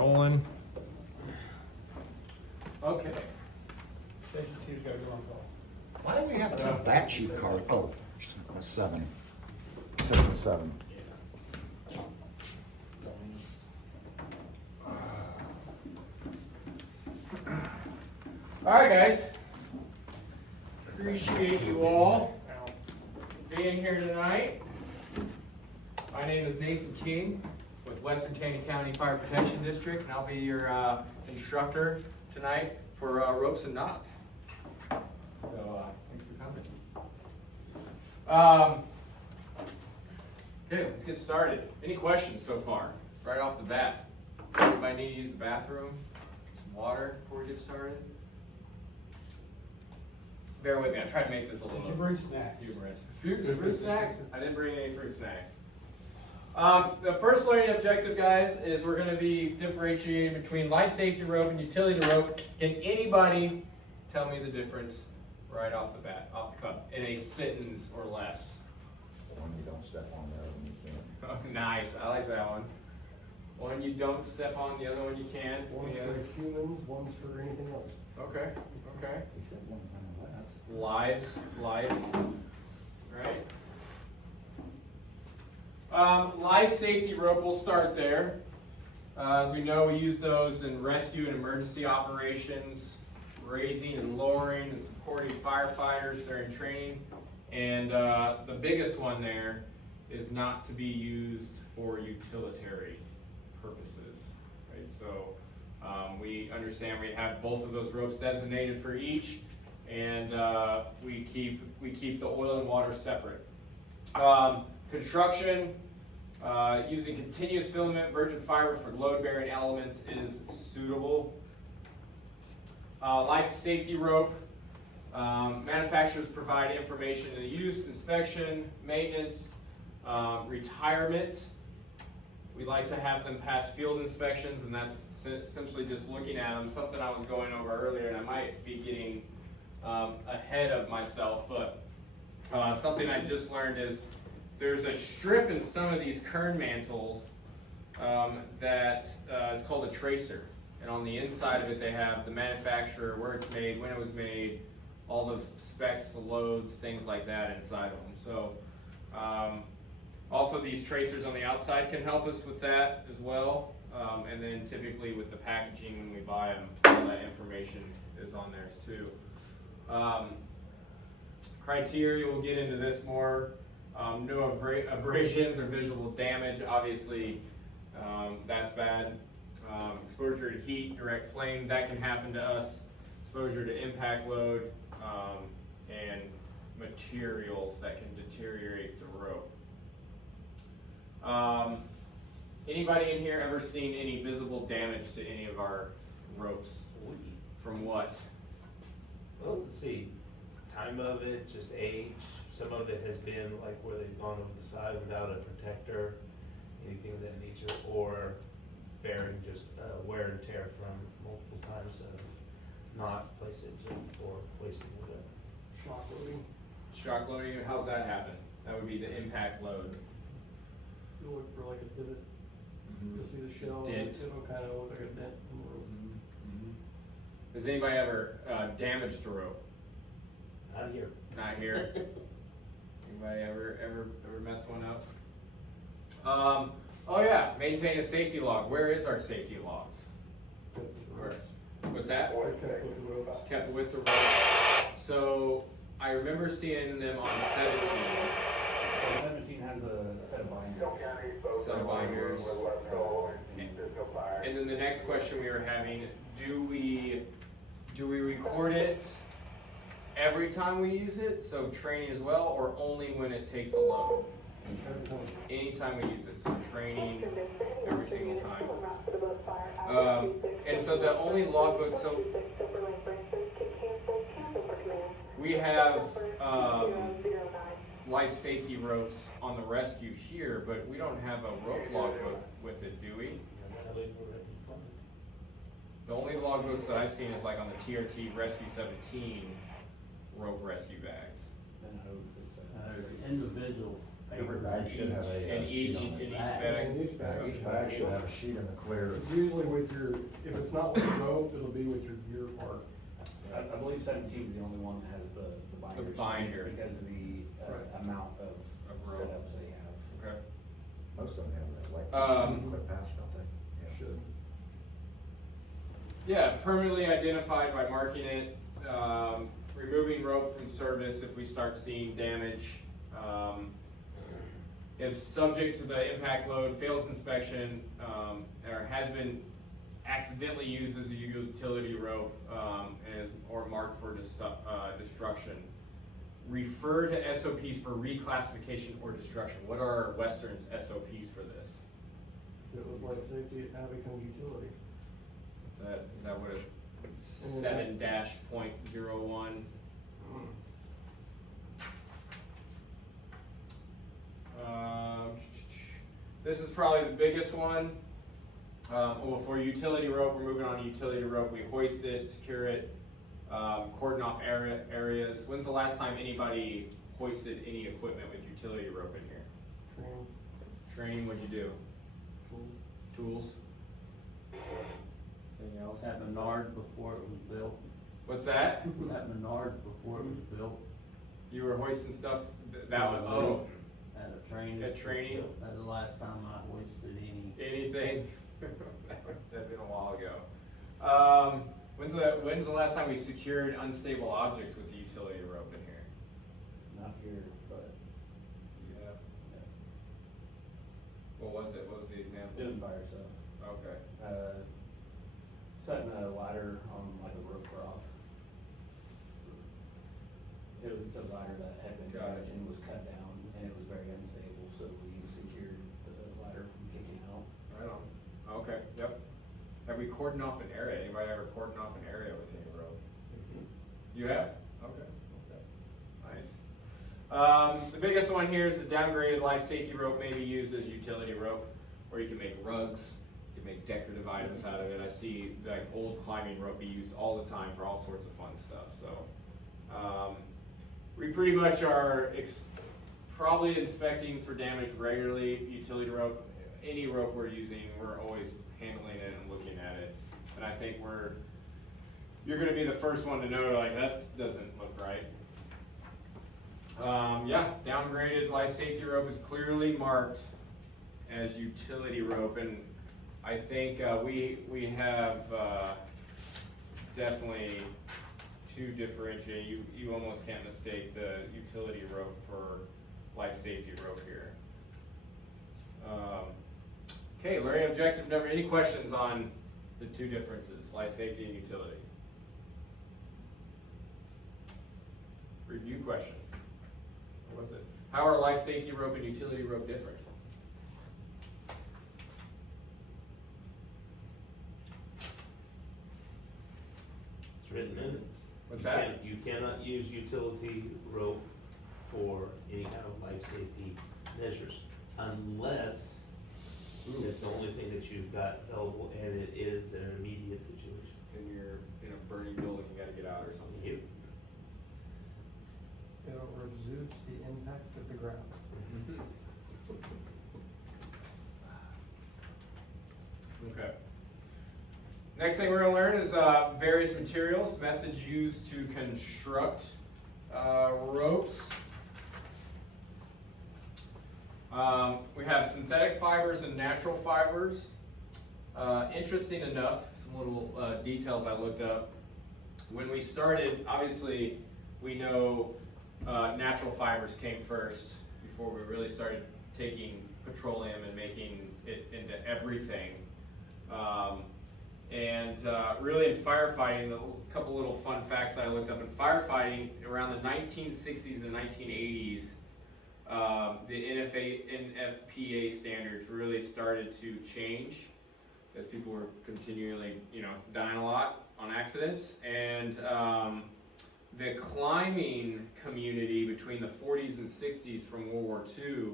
Rolling. Okay. Station two's gotta go on call. Why do we have two bat sheet cards? Oh, 7. 6 and 7. All right, guys. Appreciate you all being here tonight. My name is Nathan King with Western Canyon County Fire Protection District, and I'll be your instructor tonight for ropes and knots. So thanks for coming. Okay, let's get started. Any questions so far? Right off the bat. Anybody need to use the bathroom? Some water before we get started? Bear with me, I tried to make this a little Did you bring snacks? humorous. Fruit snacks? I didn't bring any fruit snacks. The first learning objective, guys, is we're going to be differentiating between life safety rope and utility rope. Can anybody tell me the difference right off the bat, off the cuff, in a sentence or less? One you don't step on there when you can't. Oh, nice, I like that one. One you don't step on, the other one you can. One's Yeah. for humans, one's for anything else. Okay, okay. He said one kind of less. Life, right? Life safety rope, we'll start there. As we know, we use those in rescue and emergency operations, raising and lowering and supporting firefighters during training. And the biggest one there is not to be used for utilitarian purposes, right? So we understand we have both of those ropes designated for each, and we keep the oil and water separate. Construction, using continuous filament virgin fiber for load-bearing elements is suitable. Life safety rope, manufacturers provide information in the use, inspection, maintenance, retirement. We like to have them pass field inspections, and that's essentially just looking at them. Something I was going over earlier, and I might be getting ahead of myself, but something I just learned is there's a strip in some of these kern mantles that is called a tracer. And on the inside of it, they have the manufacturer, where it's made, when it was made, all those specs, the loads, things like that inside of them. So also these tracers on the outside can help us with that as well. And then typically with the packaging when we buy them, all that information is on there too. Criteria, we'll get into this more. No abrasions or visual damage, obviously that's bad. Exposure to heat, direct flame, that can happen to us. Exposure to impact load, and materials that can deteriorate the rope. Anybody in here ever seen any visible damage to any of our ropes? From what? Well, let's see, time of it, just age. Some of it has been like where they've gone over the side without a protector, anything of that nature, or bearing just wear and tear from multiple times of not placing it or placing it. Shock loading. Shock loading, how's that happen? That would be the impact load. You look for like a divot. You'll see the shell. Dent. And it'll kind of look like a dent in the rope. Has anybody ever damaged a rope? Not here. Not here. Anybody ever messed one up? Oh yeah, maintain a safety log. Where is our safety logs? Where? What's that? Okay, with the rope. Kept with the rope. So I remember seeing them on 17. So 17 has a set of binders. Set of binders. And then the next question we were having, do we record it every time we use it, so training as well, or only when it takes a load? Anytime we use it, so training every single time. And so the only logbook, so we have life safety ropes on the rescue here, but we don't have a rope logbook with it, do we? The only logbooks that I've seen is like on the TRT Rescue 17 rope rescue bags. Individual Every bag should have a In sheet each, on in it. each bag? In each bag. Each bag should have a sheet in the clear. It's usually with your, if it's not with rope, it'll be with your gear part. I believe 17 is the only one that has the binder. The binder. Because of the Right. amount of Of rope. setups they have. Okay. Most of them have that, like, Um, quick patch, don't they? Yeah. Should. Yeah, permanently identified by marking it, removing rope from service if we start seeing damage. If subject to the impact load, fails inspection, or has been accidentally used as a utility rope, or marked for destruction. Refer to SOPs for reclassification or destruction. What are Western's SOPs for this? If it was like safety, it now becomes utility. Is that what it, 7-.01? This is probably the biggest one. Well, for utility rope, we're moving on to utility rope. We hoist it, secure it, cordon off areas. When's the last time anybody hoisted any equipment with utility rope in here? Training, Training, what'd you do? tools. Tools? Anything else? At Menards before it was built. What's that? At Menards before it was built. You were hoisting stuff, that was, oh, At a training. at training? That's the last time I hoisted any. Anything? That'd been a while ago. When's the last time we secured unstable objects with the utility rope in here? Not here, but Yeah. What was it? What was the example? doing fire stuff. Okay. Setting a ladder on like a roof prop. It was a ladder that had been Got it. damaged and was cut down, and it was very unstable, so we secured the ladder from kicking out. Right on. Okay, yep. Have we cordoned off an area? Anybody ever cordoned off an area with any rope? You have? Okay, okay. Nice. The biggest one here is the downgraded life safety rope may be used as utility rope, or you can make rugs, you can make decorative items out of it. I see like old climbing rope be used all the time for all sorts of fun stuff, so. We pretty much are probably inspecting for damage regularly, utility rope. Any rope we're using, we're always handling it and looking at it. And I think you're gonna be the first one to know, like, that doesn't look right. Yeah, downgraded life safety rope is clearly marked as utility rope, and I think we have definitely to differentiate. You almost can't mistake the utility rope for life safety rope here. Okay, Larry, objective number, any questions on the two differences, life safety and utility? Review question. What was it? How are life safety rope and utility rope different? It's written in it. What's You that? can't- You cannot use utility rope for any kind of life safety measures unless it's the only thing that you've got available and it is an immediate situation. And you're in a burning building, you gotta get out or something. Yep. It'll reduce the impact of the ground. Okay. Next thing we're gonna learn is various materials, methods used to construct ropes. We have synthetic fibers and natural fibers. Interesting enough, some little details I looked up. When we started, obviously, we know natural fibers came first before we really started taking petroleum and making it into everything. Really in firefighting, a couple little fun facts that I looked up. In firefighting, around the 1960s and 1980s, the NFPA standards really started to change as people were continually, dying a lot on accidents. And the climbing community between the 40s and 60s from World War II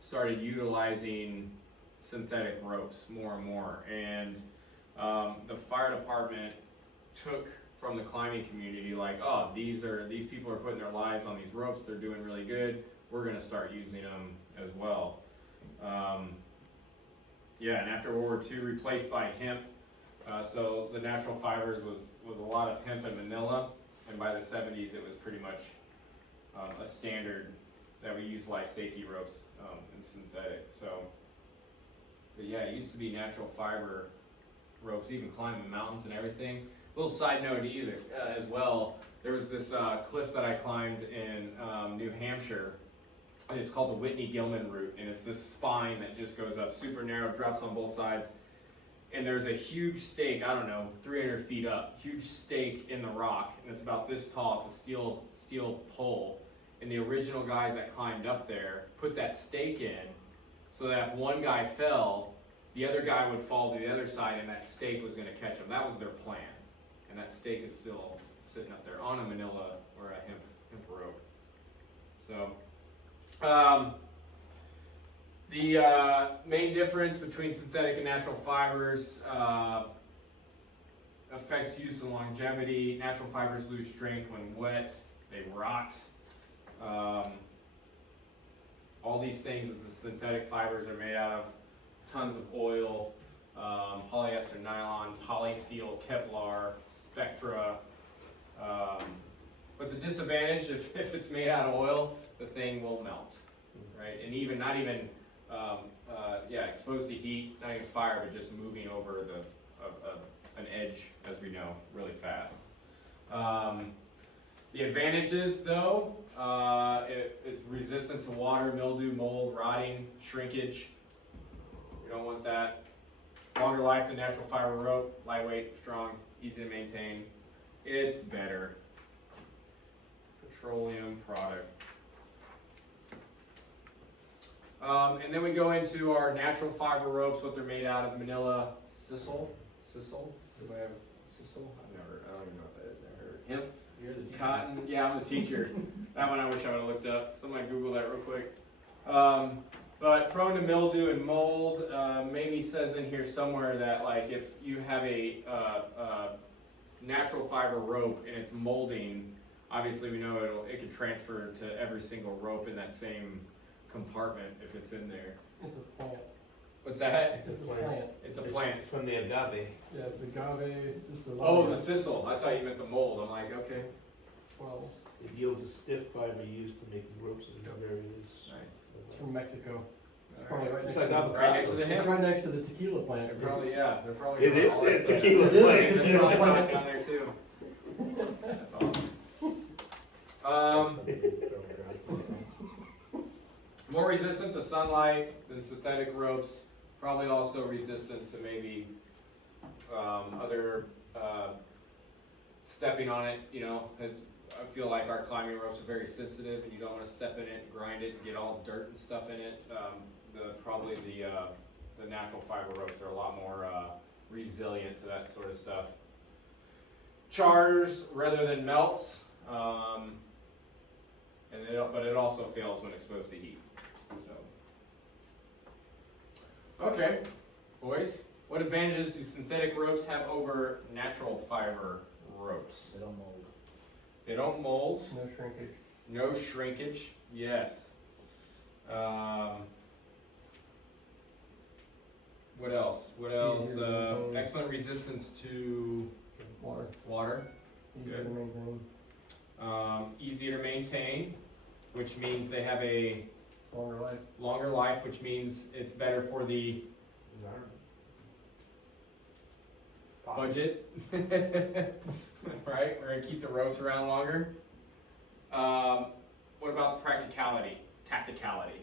started utilizing synthetic ropes more and more. And the fire department took from the climbing community, like, oh, these people are putting their lives on these ropes, they're doing really good, we're gonna start using them as well. Yeah, and after World War II, replaced by hemp. So the natural fibers was a lot of hemp in Manila, and by the 70s, it was pretty much a standard that we use life safety ropes in synthetic. So, but yeah, it used to be natural fiber ropes, even climbing mountains and everything. Little side note either as well. There was this cliff that I climbed in New Hampshire, and it's called the Whitney Gilman route, and it's this spine that just goes up super narrow, drops on both sides, and there's a huge stake, I don't know, 300 feet up, huge stake in the rock, and it's about this tall. It's a steel pole, and the original guys that climbed up there put that stake in so that if one guy fell, the other guy would fall to the other side, and that stake was going to catch him. That was their plan, and that stake is still sitting up there on a manila or a hemp rope. So. The main difference between synthetic and natural fibers affects use and longevity. Natural fibers lose strength when wet, they rot. All these things that the synthetic fibers are made out of, tons of oil, polyester, nylon, polysteel, Kevlar, Spectra. But the disadvantage, if it's made out of oil, the thing will melt, right? And even, not even, exposed to heat, not even fire, but just moving over an edge, as we know, really fast. The advantages, though, it's resistant to water, mildew, mold, rotting, shrinkage. We don't want that. Longer life than natural fiber rope, lightweight, strong, easy to maintain. It's better. Petroleum product. And then we go into our natural fiber ropes, what they're made out of. Manila sisal. Anybody have sisal? I don't even know what that is. Never heard. Hemp. You're the teacher. Cotton. Yeah, I'm the teacher. That one I wish I would have looked up. Somebody Google that real quick. But prone to mildew and mold. Maybe says in here somewhere that like if you have a natural fiber rope and it's molding, obviously we know it can transfer to every single rope in that same compartment if it's in there. It's a plant. What's that? It's a plant. It's a plant. It's from the agave. Yeah, it's agave sicily. Oh, the sisal. I thought you meant the mold. I'm like, okay. Well, It yields a stiff fiber used to make the ropes that are very loose. it's from Mexico. It's All probably right. right It's next like to the, Right next to the it's hemp. right next to the tequila plant. They're probably, yeah. They're probably. It doing is all that a stuff. tequila It is a plant. tequila There's plant. down there too. That's awesome. More resistant to sunlight than synthetic ropes. Probably also resistant to maybe other stepping on it. You know, I feel like our climbing ropes are very sensitive, and you don't want to step in it, and grind it, and get all dirt and stuff in it. Probably the natural fiber ropes are a lot more resilient to that sort of stuff. Chars rather than melts, but it also fails when exposed to heat. So. Okay, boys, what advantages do synthetic ropes have over natural fiber ropes? They don't mold. They don't mold, No shrinkage. no shrinkage, yes. What else? Easier to maintain. Excellent resistance to Water. water. Easier Good. to maintain. Easier to maintain, which means they have a Longer life. longer life, which means it's better for the budget. Right? We're gonna keep the ropes around longer. What about the practicality, tacticality?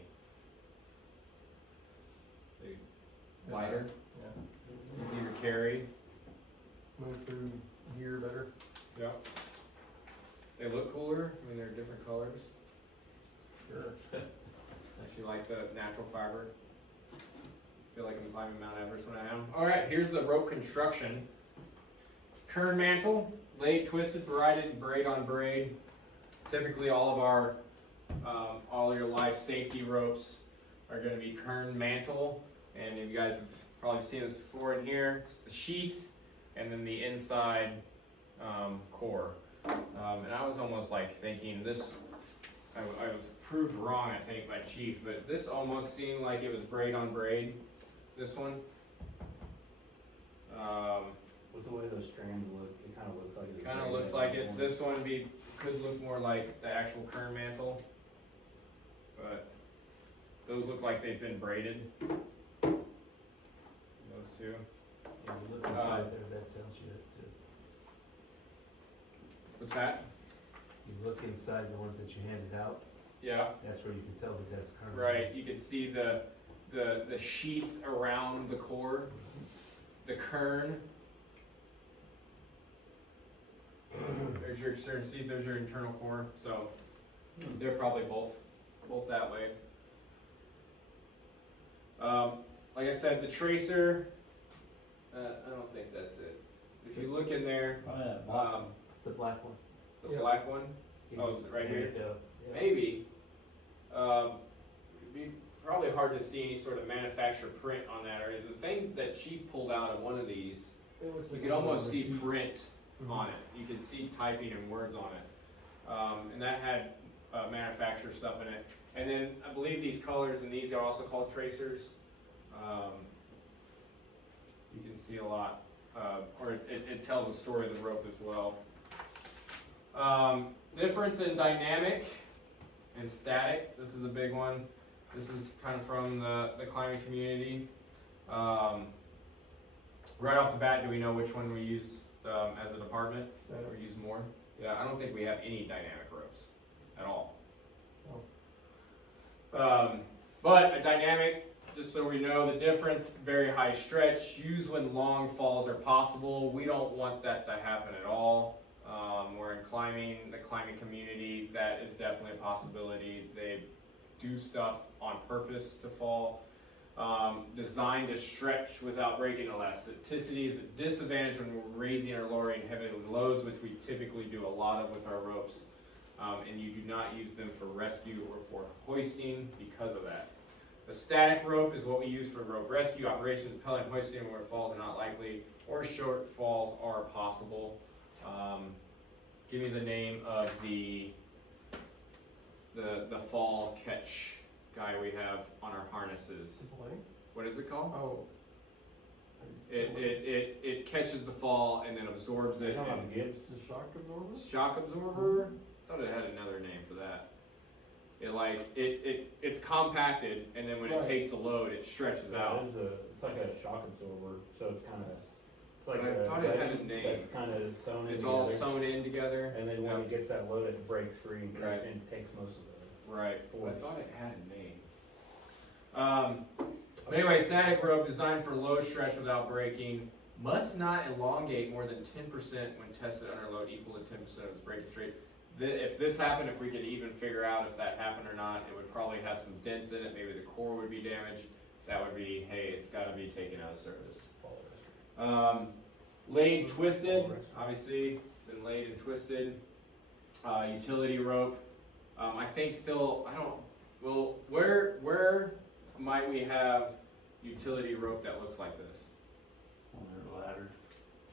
They lighter, Yeah. easier to carry. Move through gear better. Yeah. They look cooler. I mean, they're different colors. Sure. Actually like the natural fiber. Feel like I'm climbing Mount Everest when I am. Alright, here's the rope construction. Kern mantle, laid, twisted, braid on braid. Typically all of our, all your life safety ropes are gonna be kern mantle. And you guys have probably seen this before in here. It's the sheath and then the inside core. And I was almost like thinking this, I was proved wrong, I think, by Chief, but this almost seemed like it was braid on braid, this one. With the way those strands look, it kinda looks like it's. Kinda looks like it, this one could look more like the actual kern mantle. But those look like they've been braided. Those two. If you look inside there, that tells you that too. What's that? You look inside the ones that you handed out, Yeah, that's where you can tell that that's current. right, you can see the sheath around the core, the kern. There's your external sheath, there's your internal core, so they're probably both that way. Like I said, the tracer, I don't think that's it. If you look in there, Probably that black. It's the black one. the black one, Oh, is it right here? Yeah. maybe. It'd be probably hard to see any sort of manufacturer print on that area. The thing that Chief pulled out of one of these, It looks you like could a almost see receipt. print Mhm. on it. You could see typing and words on it. And that had manufacturer stuff in it. And then I believe these colors and these are also called tracers. You can see a lot, or it tells a story of the rope as well. Difference in dynamic and static. This is a big one. This is kind of from the climbing community. Right off the bat, do we know which one we use as a department? Static. Or use more? Yeah, I don't think we have any dynamic ropes at all. But a dynamic, just so we know the difference, very high stretch, used when long falls are possible. We don't want that to happen at all. We're in the climbing community, that is definitely a possibility. They do stuff on purpose to fall. Designed to stretch without breaking elasticity is a disadvantage when we're raising or lowering heavy loads, which we typically do a lot of with our ropes. And you do not use them for rescue or for hoisting because of that. The static rope is what we use for rope rescue operations, pellet and hoisting where falls are not likely or short falls are possible. Give me the name of the fall catch guy we have on our harnesses. Blank? What is it called? Oh. It catches the fall and then absorbs it. And Gibbs, the shock absorber? shock absorber? Thought it had another name for that. It's compacted and then when it Right. takes the load, it stretches out. It's like a shock absorber, so it's kinda, it's like I a. thought it had a name. That's kinda sewn in It's all together, sewn in together. and then when it gets that load, it breaks free and Right. and takes most of the. Right. I Force. thought it had a name. But anyway, static rope designed for low stretch without breaking must not elongate more than 10% when tested under load equal to 10% of its breaking straight. If this happened, if we could even figure out if that happened or not, it would probably have some dents in it. Maybe the core would be damaged. That would be, hey, it's got to be taken out of service. Laid, twisted. Obviously, it's been laid and twisted. Utility rope. I think still, I don't. Well, where might we have utility rope that looks like this? On their ladder.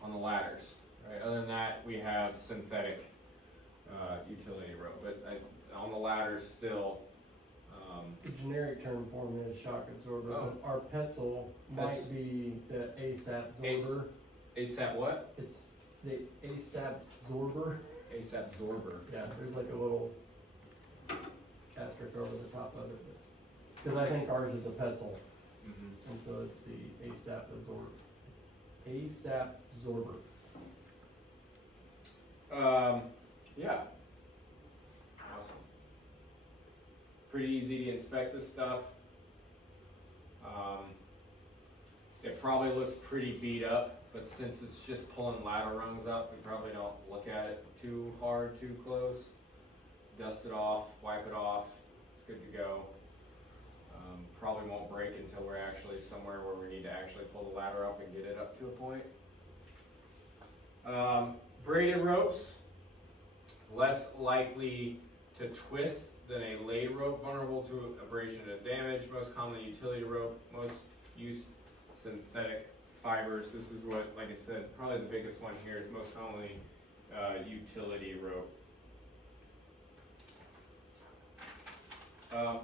On the ladders, right? Other than that, we have synthetic utility rope, but on the ladders still. The generic term for them is shock absorber, Oh. but our Petzl That's- might be the ASAP absorber. ASAP what? It's the ASAP absorber. ASAP absorber. Yeah, there's like a little asterisk over the top of it. Because I think ours is a Petzl, Mm-hmm. and so it's the ASAP absorber. It's ASAP absorber. Yeah. Awesome. Pretty easy to inspect this stuff. It probably looks pretty beat up, but since it's just pulling ladder rungs up, we probably don't look at it too hard, too close. Dust it off, wipe it off, it's good to go. Probably won't break until we're actually somewhere where we need to actually pull the ladder up and get it up to a point. Braided ropes, less likely to twist than a laid rope, vulnerable to abrasion and damage. Most commonly utility rope, most used synthetic fibers. This is what, like I said, probably the biggest one here is most commonly utility rope.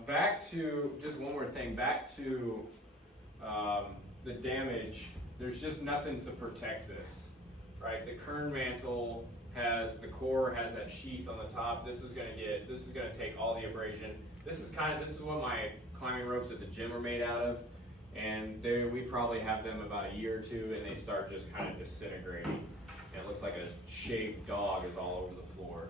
Back to, just one more thing, back to the damage. There's just nothing to protect this, right? The kern mantle has, the core has that sheath on the top. This is gonna take all the abrasion. This is what my climbing ropes at the gym are made out of. And we probably have them about a year or two, and they start just kind of disintegrating. And it looks like a shaved dog is all over the floor.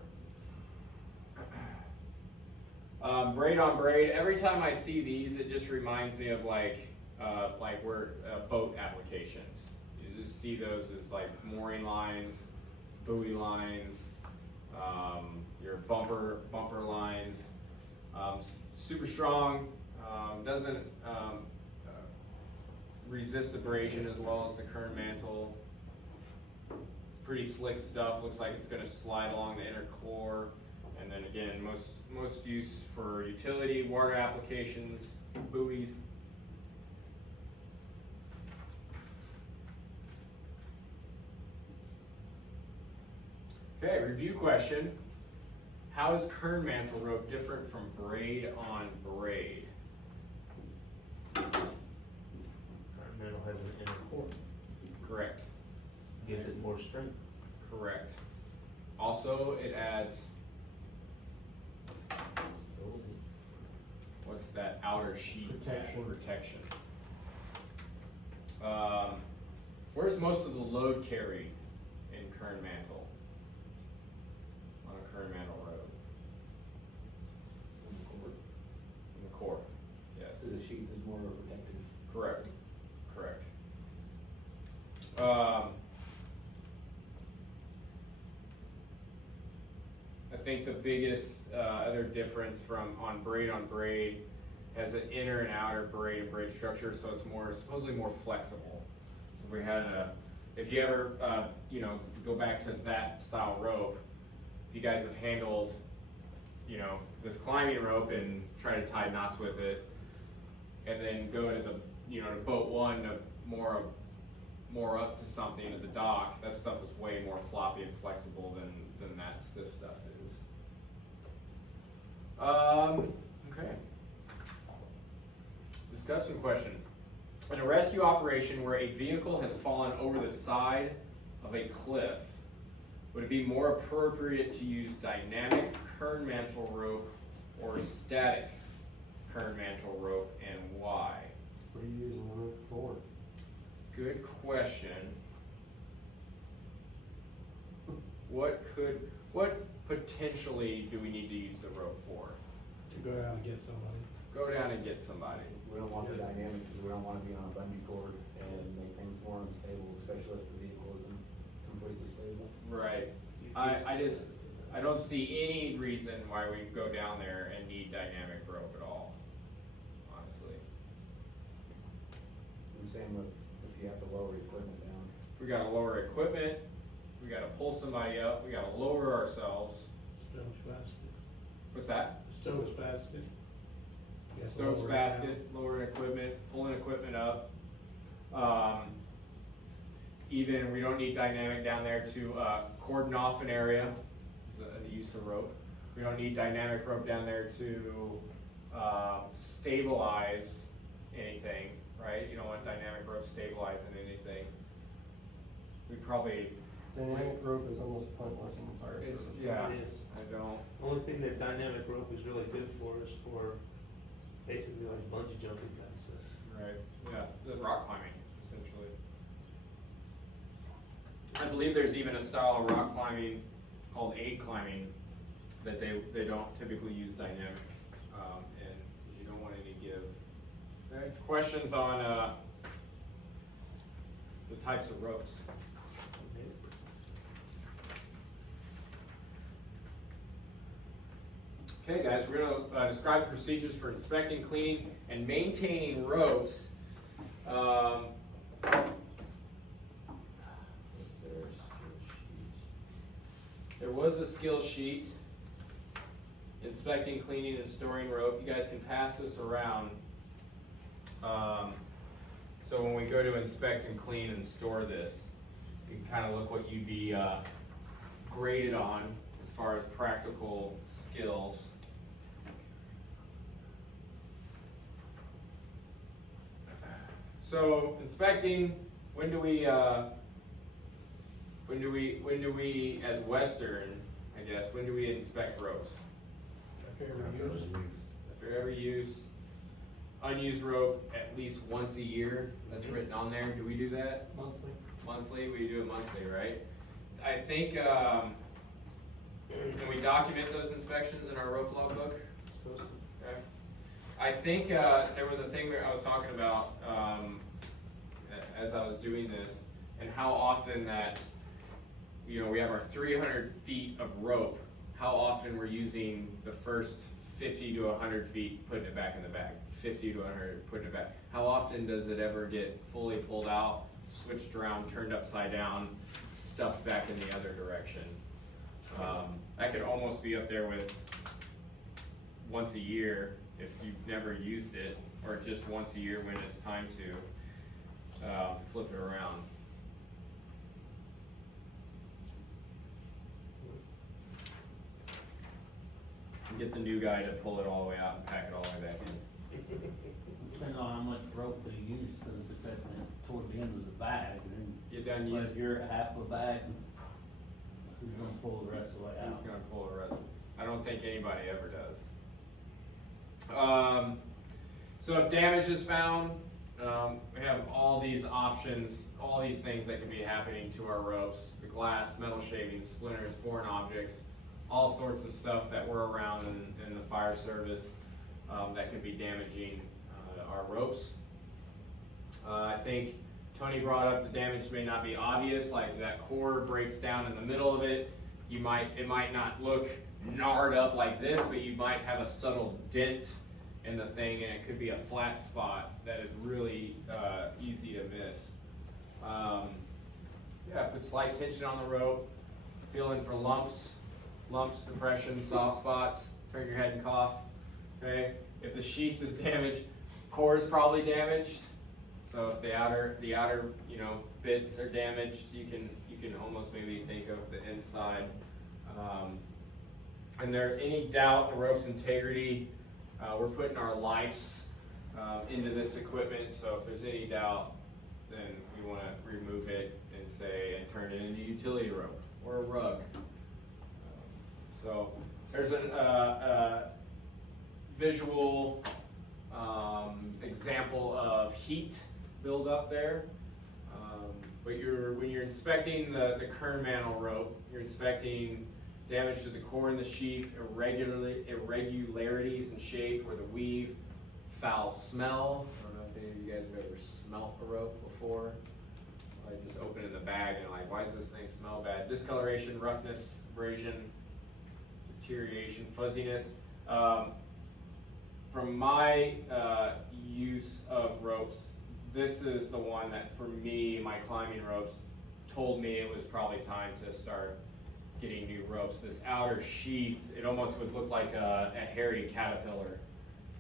Braid on braid. Every time I see these, it just reminds me of like boat applications. You just see those as like mooring lines, buoy lines, your bumper lines. Super strong. Doesn't resist abrasion as well as the kern mantle. Pretty slick stuff. Looks like it's going to slide along the inner core. And then again, most use for utility, water applications, buoys. Okay, review question. How is kern mantle rope different from braid on braid? Kern mantle has an inner core, Correct. gives it more strength. Correct. Also, it adds, what's that outer sheath? Protection. Where's most of the load carried in kern mantle? On a kern mantle rope? In the core, yes. So the sheath is more protective. Correct. I think the biggest other difference from on braid has an inner and outer braid structure, so it's supposedly more flexible. So if you ever go back to that style rope, if you guys have handled this climbing rope and try to tie knots with it, and then go to to boat one to more up to something at the dock, that stuff is way more floppy and flexible than that stiff stuff is. Okay. Discussion question. In a rescue operation where a vehicle has fallen over the side of a cliff, would it be more appropriate to use dynamic kern mantle rope or static kern mantle rope, and why? What are you using the rope for? Good question. What potentially do we need to use the rope for? To go out and get somebody. Go down and get somebody. We don't want the dynamic, because we don't wanna be on a bungee cord and make things more unstable, especially if the vehicle isn't completely stable. Right. I don't see any reason why we go down there and need dynamic rope at all, honestly. I'm saying with, if you have to lower equipment down. We gotta lower equipment, we gotta pull somebody up, we gotta lower ourselves. Stokes basket. What's that? Stokes basket. You have to Stokes lower it down. basket, lowering equipment, pulling equipment up. Even, we don't need dynamic down there to cordon off an area, is the use of rope. We don't need dynamic rope down there to stabilize anything, right? You don't want dynamic rope stabilizing anything. We probably, Dynamic rope is almost pointless in the fire it's, service. yeah, It is. I don't. Only thing that dynamic rope is really good for is for basically like bungee jumping type stuff. Right, yeah, the rock climbing, essentially. I believe there's even a style of rock climbing called aid climbing that they don't typically use dynamic, and you don't want any give. Okay, questions on the types of ropes? Okay guys, we're gonna describe procedures for inspecting, cleaning, and maintaining ropes. There was a skill sheet, inspecting, cleaning, and storing rope. You guys can pass this around. So when we go to inspect and clean and store this, you can kind of look what you'd be graded on as far as practical skills. So inspecting, when do we, as Western, I guess, when do we inspect ropes? After every use. After every use. Unused rope at least once a year, that's written on there. Do we do that? Monthly. Monthly, we do it monthly, right? I think, can we document those inspections in our rope logbook? Supposed to. Okay. I think, there was a thing where I was talking about, as I was doing this, and how often that, you know, we have our 300 feet of rope, how often we're using the first 50 to 100 feet, putting it back in the bag, 50 to 100, putting it back. How often does it ever get fully pulled out, switched around, turned upside down, stuffed back in the other direction? That could almost be up there with once a year if you've never used it, or just once a year when it's time to flip it around. And get the new guy to pull it all the way out and pack it all the way back in. Depends on how much rope they use, cause it's affecting toward the end of the bag, and Get done then, use, if you're at half a bag, who's gonna pull the rest of the way who's out? gonna pull the rest? I don't think anybody ever does. So if damage is found, we have all these options, all these things that could be happening to our ropes, the glass, metal shavings, splinters, foreign objects, all sorts of stuff that we're around in the fire service, that could be damaging, our ropes. I think Tony brought up the damage may not be obvious, like that cord breaks down in the middle of it. It might not look gnarred up like this, but you might have a subtle dent in the thing, and it could be a flat spot that is really easy to miss. Yeah, put slight tension on the rope, feeling for lumps, depression, soft spots, turn your head and cough. Okay, if the sheath is damaged, core is probably damaged. So if the outer bits are damaged, you can almost maybe think of the inside. And there's any doubt in the rope's integrity, we're putting our lives into this equipment. So if there's any doubt, then we want to remove it and turn it into utility rope or a rug. So there's a visual example of heat buildup there. But when you're inspecting the kern mantle rope, you're inspecting damage to the core and the sheath, irregularities in shape or the weave, foul smell. I don't know if any of you guys have ever smelt a rope before. I just open in the bag and like, why does this thing smell bad? Discoloration, roughness, abrasion, deterioration, fuzziness. From my use of ropes, this is the one that for me, my climbing ropes, told me it was probably time to start getting new ropes. This outer sheath, it almost would look like a hairy caterpillar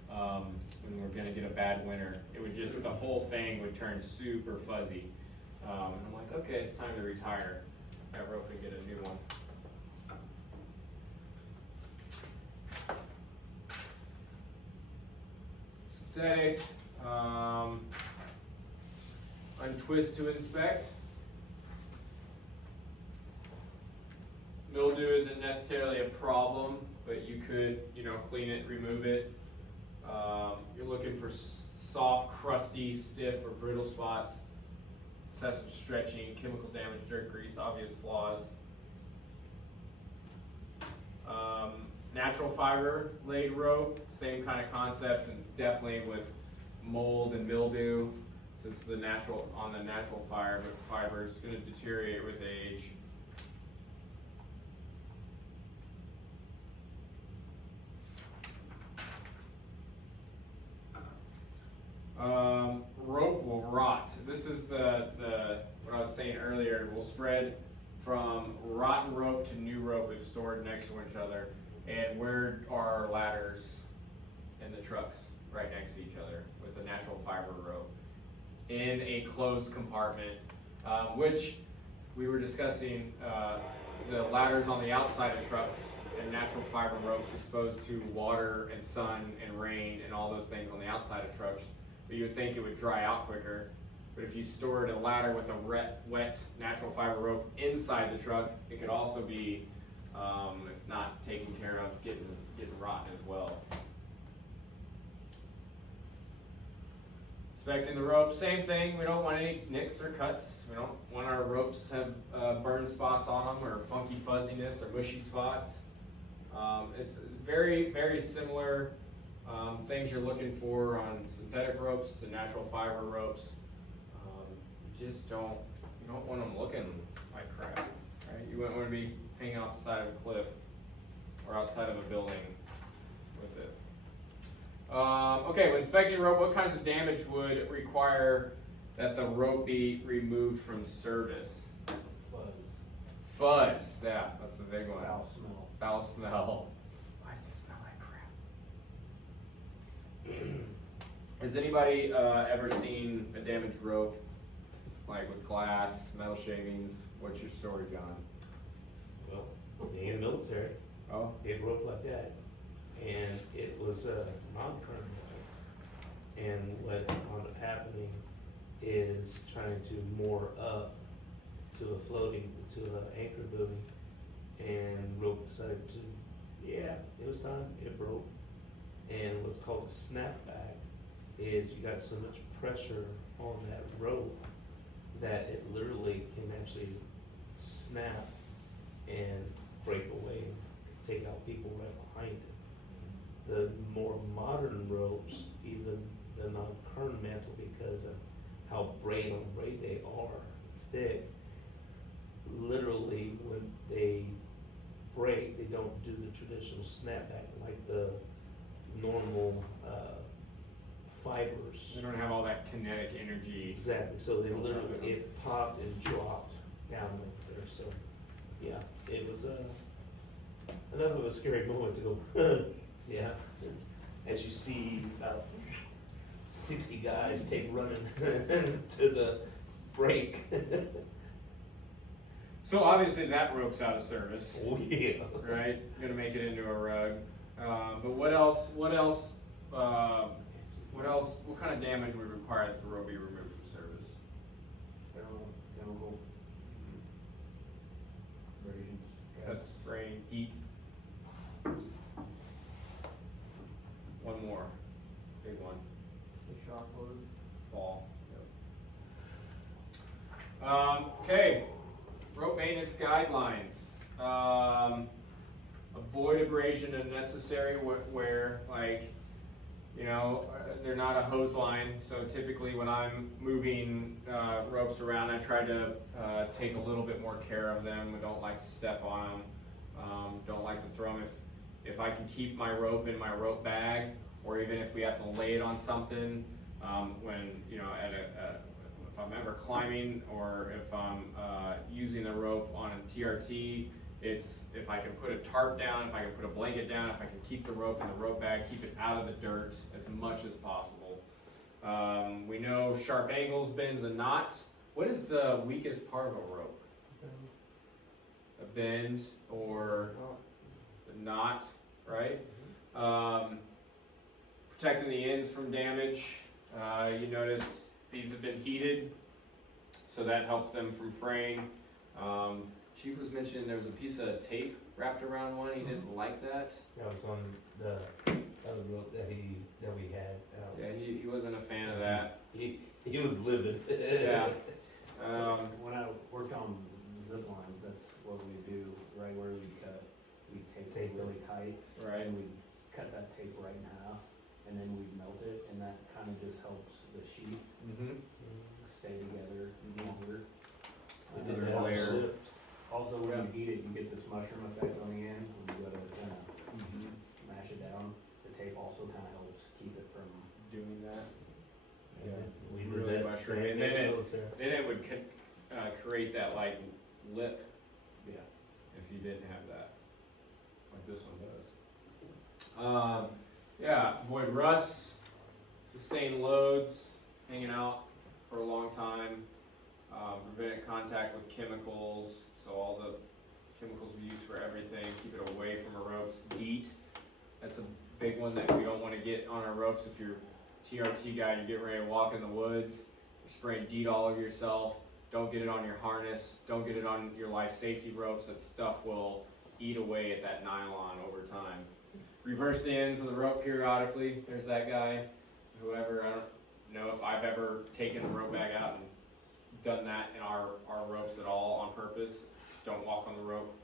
when we're gonna get a bad winter. It would just, the whole thing would turn super fuzzy. And I'm like, okay, it's time to retire that rope and get a new one. Synthetic, untwist to inspect. Mildew isn't necessarily a problem, but you could, clean it, remove it. You're looking for soft, crusty, stiff, or brittle spots, excessive stretching, chemical damage, dirt, grease, obvious flaws. Natural fiber laid rope, same kind of concept, and definitely with mold and mildew, since the natural fiber is going to deteriorate with age. Rope will rot. This is the what I was saying earlier. Will spread from rotten rope to new rope we've stored next to each other. And where are ladders in the trucks? Right next to each other with a natural fiber rope in a closed compartment, which we were discussing. The ladders on the outside of trucks and natural fiber ropes exposed to water and sun and rain and all those things on the outside of trucks. But you would think it would dry out quicker. But if you stored a ladder with a wet natural fiber rope inside the truck, it could also be, if not taken care of, getting rotten as well. Inspecting the rope, same thing. We don't want any nicks or cuts. We don't want our ropes to have burn spots on them or funky fuzziness or mushy spots. It's very, very similar things you're looking for on synthetic ropes to natural fiber ropes. You just don't want them looking like crap, right? You wouldn't want to be hanging outside of a cliff or outside of a building with it. Okay, when inspecting rope, what kinds of damage would require that the rope be removed from service? Fuzz, yeah, that's the big one. Foul smell. Foul smell. Why does it smell like crap? Has anybody ever seen a damaged rope, like with glass, metal shavings? What's your story, John? Well, being in the military, Oh, big rope like that, and it was a non-current line. And what wound up happening is trying to moor up to a floating, to an anchor building, and rope decided to, yeah, it was time, it broke. And what's called a snapback is you got so much pressure on that rope that it literally can actually snap and break away, take out people right behind it. The more modern ropes, even the non-current mantle, because of how braid on braid they are, thick, literally when they break, they don't do the traditional snapback like the normal fibers. they don't have all that kinetic energy. Exactly, so they literally, it popped and dropped down there, so, yeah, it was enough of a scary moment to go, yeah. As you see about 60 guys take running to the break. So obviously that rope's out of service, Oh, yeah. right? Gonna make it into a rug. But what else, what kind of damage would require that the rope be removed from service? Chemical abrasions. Cuts, fraying, heat. One more, big one, The shock load. fall. Okay, rope maintenance guidelines. Avoid abrasion unnecessary where like, you know, they're not a hose line, so typically when I'm moving ropes around, I try to take a little bit more care of them. I don't like to step on them, don't like to throw them. If I can keep my rope in my rope bag, or even if we have to lay it on something, when, you know, if I'm ever climbing, or if I'm using the rope on a TRT, it's if I can put a tarp down, if I can put a blanket down, if I can keep the rope in the rope bag, keep it out of the dirt as much as possible. We know sharp angles, bends, and knots. What is the weakest part of a rope? A bend or a knot, right? Protecting the ends from damage. You notice these have been heated, so that helps them from fraying. Chief was mentioning there was a piece of tape wrapped around one. He didn't like that. That was on the other rope that we had. Yeah, he wasn't a fan of that. He was livid. Yeah. When I worked on zip lines, that's what we do, right where we cut, we tape it really tight, Right. and we cut that tape right in half, and then we melt it, and that kind of just helps the sheath Mm-hmm. stay together longer. We did Another that on layer. ship. Also, when you heat it, you get this mushroom effect on the end, when you go to kind of mash it down. The tape also kind of helps keep it from. Doing that. Yeah, we did Really that mushroom. same And then in the it- military. Then it would create that like lip Yeah. if you didn't have that, like this one does. Yeah, avoid rust, sustain loads, hanging out for a long time, prevent contact with chemicals, so all the chemicals we use for everything, keep it away from our ropes. DEET, that's a big one that we don't want to get on our ropes. If you're TRT guy, you're getting ready to walk in the woods, spraying DEET all over yourself. Don't get it on your harness. Don't get it on your life safety ropes. That stuff will eat away at that nylon over time. Reverse the ends of the rope periodically. There's that guy. Whoever, I don't know if I've ever taken the rope bag out and done that in our ropes at all on purpose. Don't walk on the rope.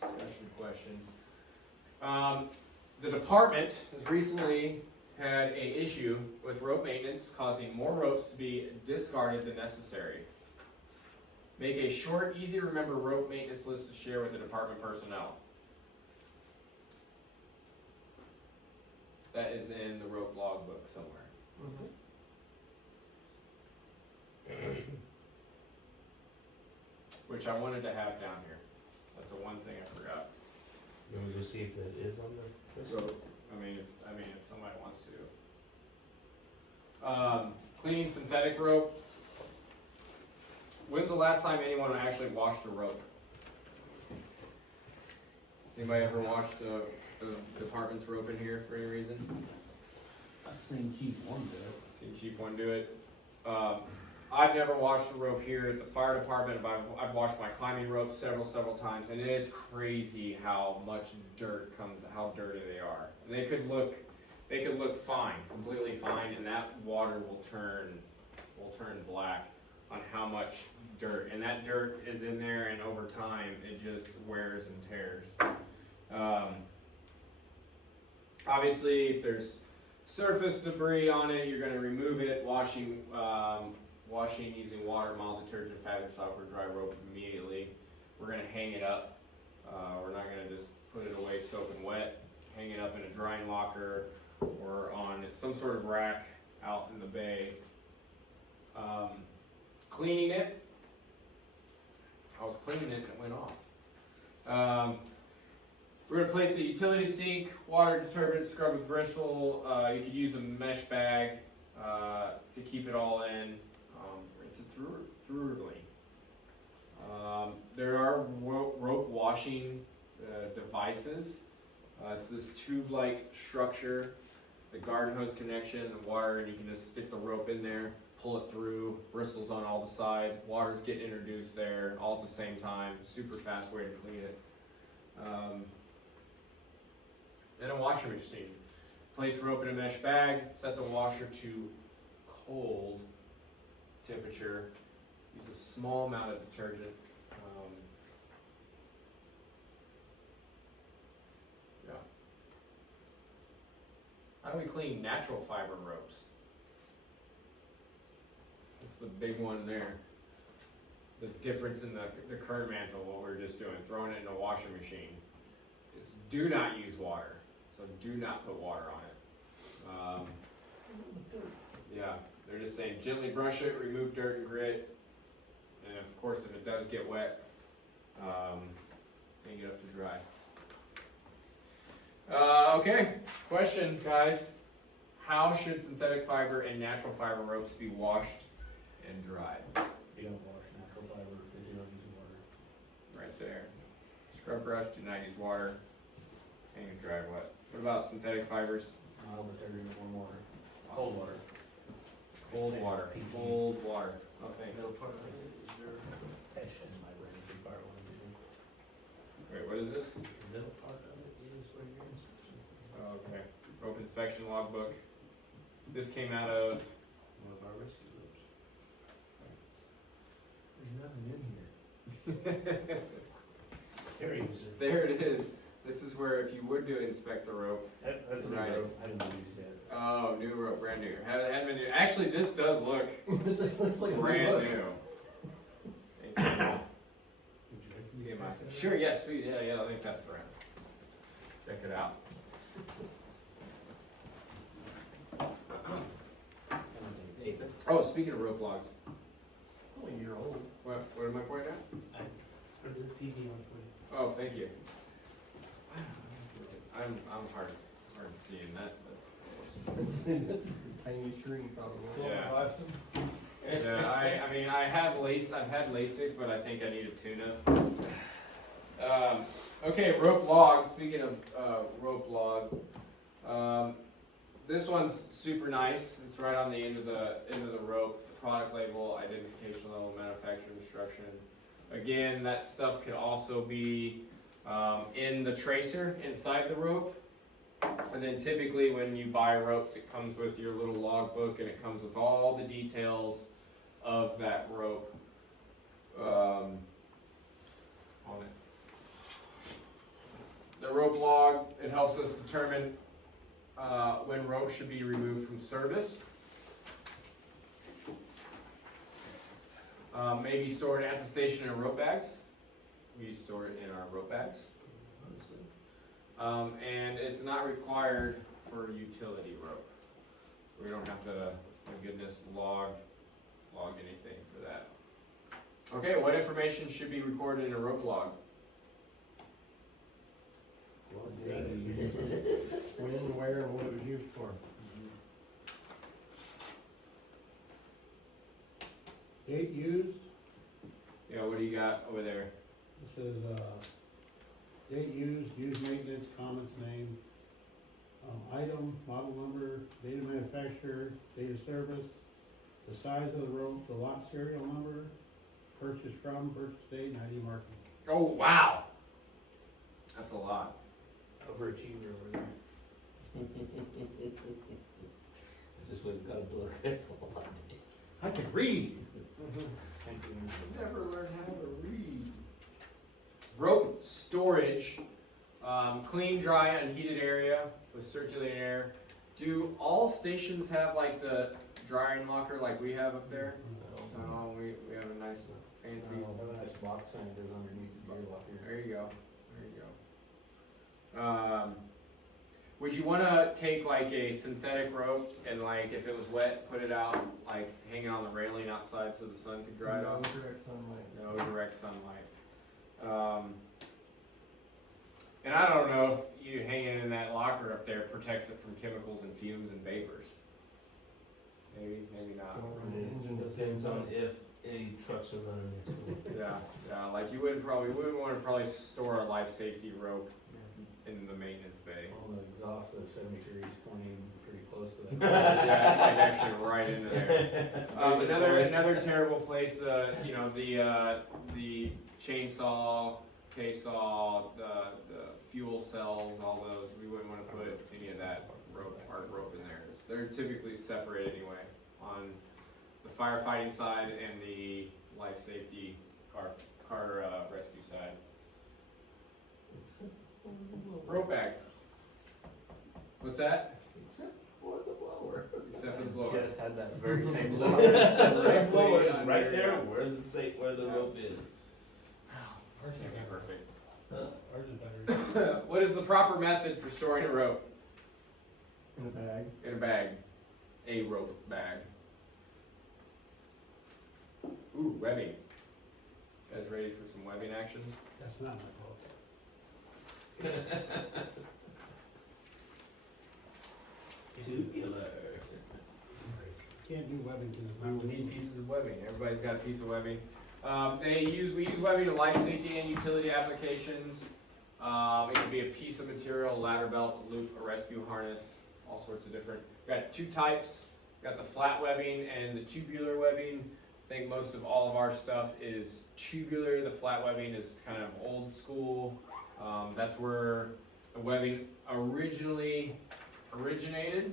Discussion question. The department has recently had a issue with rope maintenance, causing more ropes to be discarded than necessary. Make a short, easy to remember rope maintenance list to share with the department personnel. That is in the rope logbook somewhere. Which I wanted to have down here. That's the one thing I forgot. You want to see if that is on the list? So, I mean, if somebody wants to. Cleaning synthetic rope. When's the last time anyone actually washed a rope? Anybody ever washed the department's rope in here for any reason? I've seen Chief one do it. Seen Chief one do it. I've never washed a rope here at the fire department, but I've washed my climbing ropes several times, and it's crazy how much dirt comes, how dirty they are. And they could look fine, completely fine, and that water will turn black on how much dirt, and that dirt is in there, and over time it just wears and tears. Obviously, if there's surface debris on it, you're going to remove it. Washing using water, mild detergent, fabric softener, dry rope immediately. We're going to hang it up. We're not going to just put it away soaking wet. Hang it up in a drying locker or on some sort of rack out in the bay. Cleaning it. I was cleaning it and it went off. We're going to place a utility sink, water detergent, scrub with bristle. You could use a mesh bag to keep it all in. Rinse it thoroughly. There are rope washing devices. It's this tube-like structure, the garden hose connection, the water, and you can just stick the rope in there, pull it through, bristles on all the sides, water's getting introduced there all at the same time. Super fast way to clean it. Then a washer machine. Place rope in a mesh bag, set the washer to cold temperature. Use a small amount of detergent. Yeah. How do we clean natural fiber ropes? That's the big one there. The difference in the current mantle, what we were just doing, throwing it in a washing machine, is do not use water. So do not put water on it. Yeah, they're just saying gently brush it, remove dirt and grit, and of course if it does get wet, hang it up to dry. Okay, question guys. How should synthetic fiber and natural fiber ropes be washed and dried? You don't wash natural fiber because you don't use water. Right there. Scrub brush, do not use water. Hang and dry wet. What about synthetic fibers? Mild detergent or warm water. Cold water. Cold water. Cold water. Oh, thanks. That's in my brain, if you fire one of these. Wait, what is this? Middle part of it is where your inspection. Oh, okay. Rope inspection logbook. This came out of. One of our rescue groups. There's nothing in here. There he is. There it is. This is where if you would do inspect the rope. That's a new Right. rope. I didn't use that. Oh, new rope, brand new. Hadn't been new. Actually, this does look It's like a brand look. new. Thank you. Get my- Sure, yes, please. Yeah, let me pass it around. Check it out. Tape it. Oh, speaking of rope logs, It's only a year old. what am I pointing at? For the TV one for you. Oh, thank you. I'm hard to see in that, but Tiny screen probably. yeah. Yeah, I mean, I've had LASIK, but I think I need a tune-up. Okay, rope logs. Speaking of rope log, This one's super nice. It's right on the end of the rope. The product label, identification level, manufacturer instruction. Again, that stuff could also be in the tracer inside the rope. And then typically when you buy ropes, it comes with your little logbook and it comes with all the details of that rope on it. The rope log, it helps us determine when rope should be removed from service. Maybe stored at the station in rope bags. We store it in our rope bags, obviously. And it's not required for utility rope. So we don't have to, thank goodness, log anything for that. Okay, what information should be recorded in a rope log? When, where, and what it was used for. Date used, Yeah, what do you got over there? this is, date used maintenance, comments name, item, model number, date of manufacturer, date of service, the size of the rope, the lot serial number, purchase from, purchase date, and ID marking. Oh, wow! That's a lot. Overachiever over there. Just we've got a book, that's a lot. I can read. Thank you. Never learned how to read. Rope storage, clean, dry, unheated area with circulating air. Do all stations have like the drying locker like we have up there? No, we have a nice fancy. Have a nice box sign that goes underneath the beer locker. There you go. There you go. Would you want to take like a synthetic rope and like if it was wet, put it out like hanging on the railing outside so the sun could dry it off? No direct sunlight. No direct sunlight. And I don't know if you hanging it in that locker up there protects it from chemicals and fumes and vapors. Maybe, maybe not. It depends on if any trucks are running next to it. Yeah, like you wouldn't want to probably store a life safety rope in the maintenance bay. On the exhaust of 70 degrees pointing pretty close to that. Yeah, it's like actually right into there. Another terrible place, the chainsaw, K-saw, the fuel cells, all those, we wouldn't want to put any of that rope in there. They're typically separated anyway on the firefighting side and the life safety car rescue side. Rope bag. What's that? Except for the blower. Except for the blower. Just had that very same The look. blower is right there where the rope is. Okay, perfect. Ours is better. What is the proper method for storing a rope? In a bag. In a bag. A rope bag. Ooh, webbing. You guys ready for some webbing action? That's not my fault. Tubular. Can't do webbing to We need pieces of webbing. Everybody's got a piece of webbing. We use webbing in life safety and utility applications. It could be a piece of material, a ladder belt, a loop, a rescue harness, all sorts of different. We've got two types. We've got the flat webbing and the tubular webbing. I think most of all of our stuff is tubular. The flat webbing is kind of old school. That's where the webbing originally originated.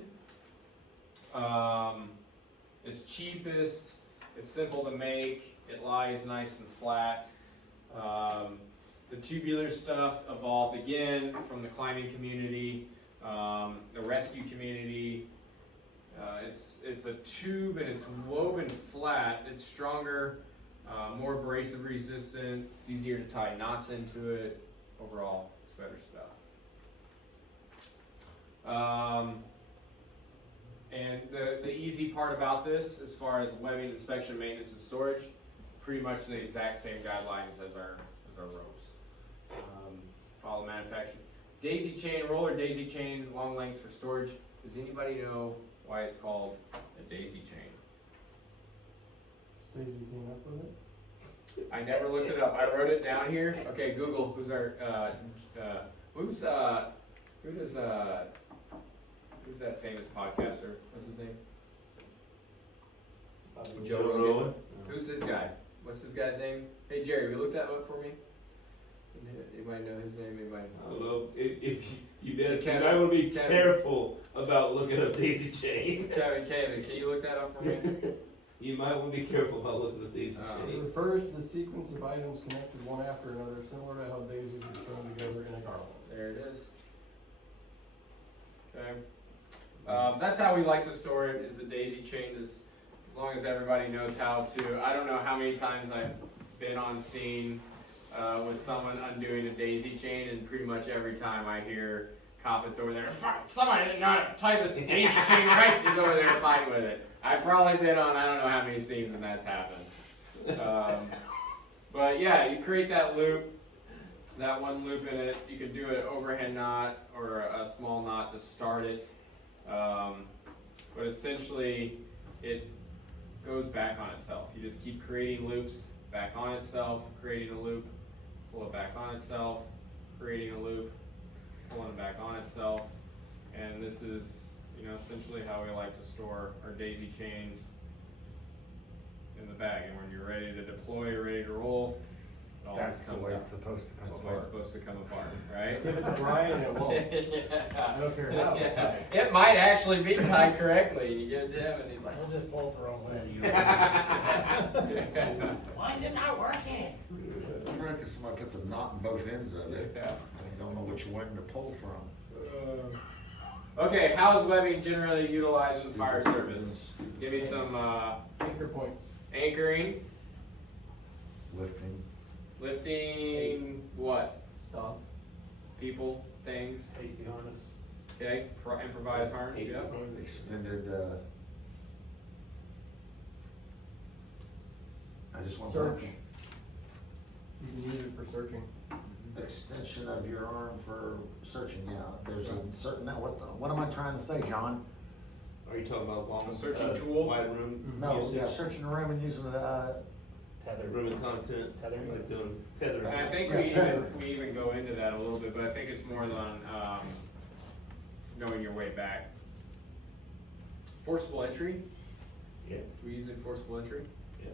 It's cheapest, it's simple to make, it lies nice and flat. The tubular stuff evolved again from the climbing community, the rescue community. It's a tube and it's woven flat, it's stronger, more abrasive resistant, it's easier to tie knots into it. Overall, it's better stuff. And the easy part about this, as far as webbing, inspection, maintenance, and storage, pretty much the exact same guidelines as our ropes. Follow manufacturing. Daisy chain, roller daisy chain, long lengths for storage. Does anybody know why it's called a daisy chain? Stacy came up with it. I never looked it up. I wrote it down here. Okay, Google. Who does Who's that famous podcaster? What's his name? Joe Rogan. Who's this guy? What's this guy's name? Hey Jerry, have you looked that up for me? Anybody know his name? Anybody? I don't know, if you better, Kevin, I would be Kevin. careful about looking up daisy chain. Kevin, can you look that up for me? You might want to be careful about looking up daisy It chain. refers to the sequence of items connected one after another, similar to how daisies are thrown together in a garland. There it is. Okay. That's how we like to store it, is the daisy chain, as long as everybody knows how to. I don't know how many times I've been on scene with someone undoing a daisy chain, and pretty much every time I hear Coppets over there, "Fuck, somebody didn't know how to tie this daisy chain right," is over there fighting with it. I've probably been on, I don't know how many scenes and that's happened. But yeah, you create that loop, that one loop in it. You could do an overhand knot or a small knot to start it. But essentially, it goes back on itself. You just keep creating loops, back on itself, creating a loop, pull it back on itself, creating a loop, pulling it back on itself. And this is, essentially how we like to store our daisy chains in the bag. And when you're ready to deploy, you're ready to roll, it all That's just the comes way out. it's supposed to come That's the way it's apart. supposed to come apart, right? Give it to Brian and it won't. Yeah. I don't care how it's tied. It might actually be tied correctly. You give it to him and he's like, I'll just pull it the wrong way. Why is it not working? You reckon somebody puts a knot in both ends of it, Yeah. and you don't know which one to pull from. Okay, how is webbing generally utilized in the fire service? Give me some Anchor points. anchoring, Lifting. lifting, what? Stuff. People, things, Hasty harness. okay, improvised harness, Hasty yep. harness. Extended, I just want Search. to. You can use it for searching. Extension of your arm for searching, yeah, there's a certain, what am I trying to say, John? Are you talking about long, A searching tool? wide room? No, usage? yeah, searching the room and using Tether. Room and content, Tethering. like doing tethering. And I think Yeah, we even go into that a little bit, but I think it's more than, knowing your way back. Forcible entry, Yeah, we use enforceable entry? yeah.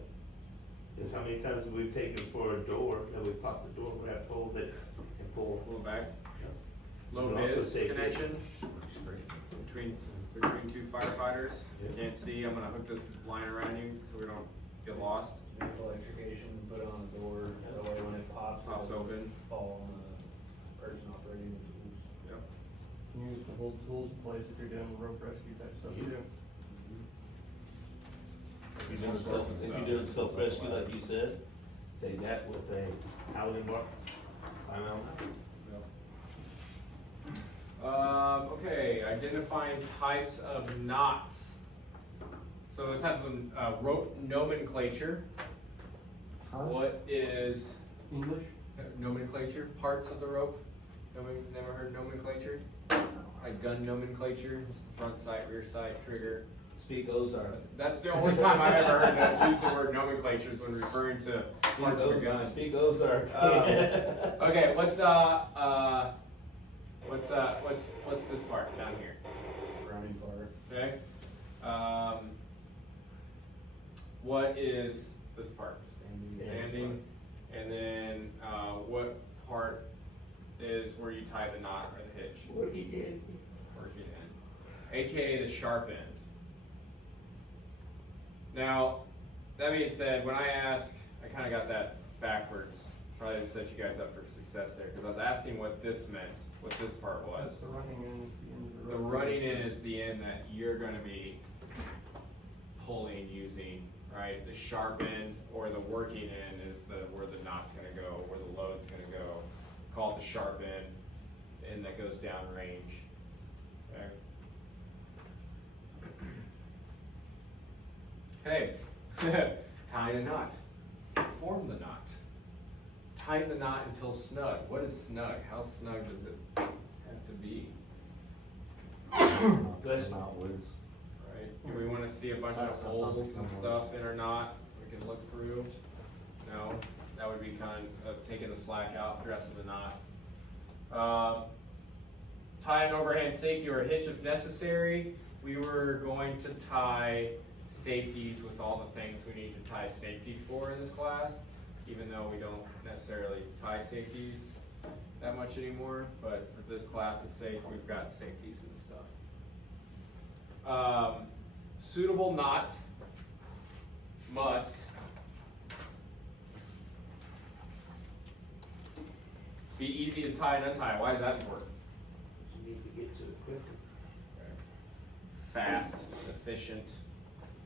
It's how many times we've taken for a door, that we pop the door, we have to hold it and pull. Pull it back. Low You can also vis take it- connection between two firefighters. Yeah. Can't see, I'm gonna hook this line around you so we don't get lost. Electrification, put it on the door, that way when it pops, Pops it'll open. fall on the person operating the tools. Yep. You can use it to hold tools in place if you're doing rope rescue type stuff too. If you're doing self-rescue like you said, take that with a Allen bar. Okay, identifying types of knots. So let's have some rope nomenclature. What is English? nomenclature? Parts of the rope? Never heard nomenclature? Like gun nomenclature, it's the front sight, rear sight, trigger. Speak Ozark. That's the only time I've ever heard that use the word nomenclature is when referring to parts of a gun. Speak Ozark. Okay, what's this part down here? Running part. Okay. What is this part? Standing. And then what part is where you tie the knot or the hitch? Working end. AKA the sharp end. Now, that being said, when I ask, I kind of got that backwards. Probably didn't set you guys up for success there, because I was asking what this meant, what this part was. That's the running end, is the end of the The rope. running in is the end that you're gonna be pulling using, right? The sharp end or the working end is where the knot's gonna go, where the load's gonna go. Call it the sharp end, the end that goes down range. Okay? Hey, tie the knot. Form the knot. Tie the knot until snug. What is snug? How snug does it have to be? Not loose. Right? Do we wanna see a bunch of holes and stuff in our knot we can look through? No, that would be kind of taking the slack out, dressing the knot. tie an overhand safety or a hitch if necessary. We were going to tie safeties with all the things we need to tie safeties for in this class, even though we don't necessarily tie safeties that much anymore, but for this class's sake, we've got safeties and stuff. Suitable knots must be easy to tie and untie. Why is that important? You need to get to it quicker. Fast, efficient,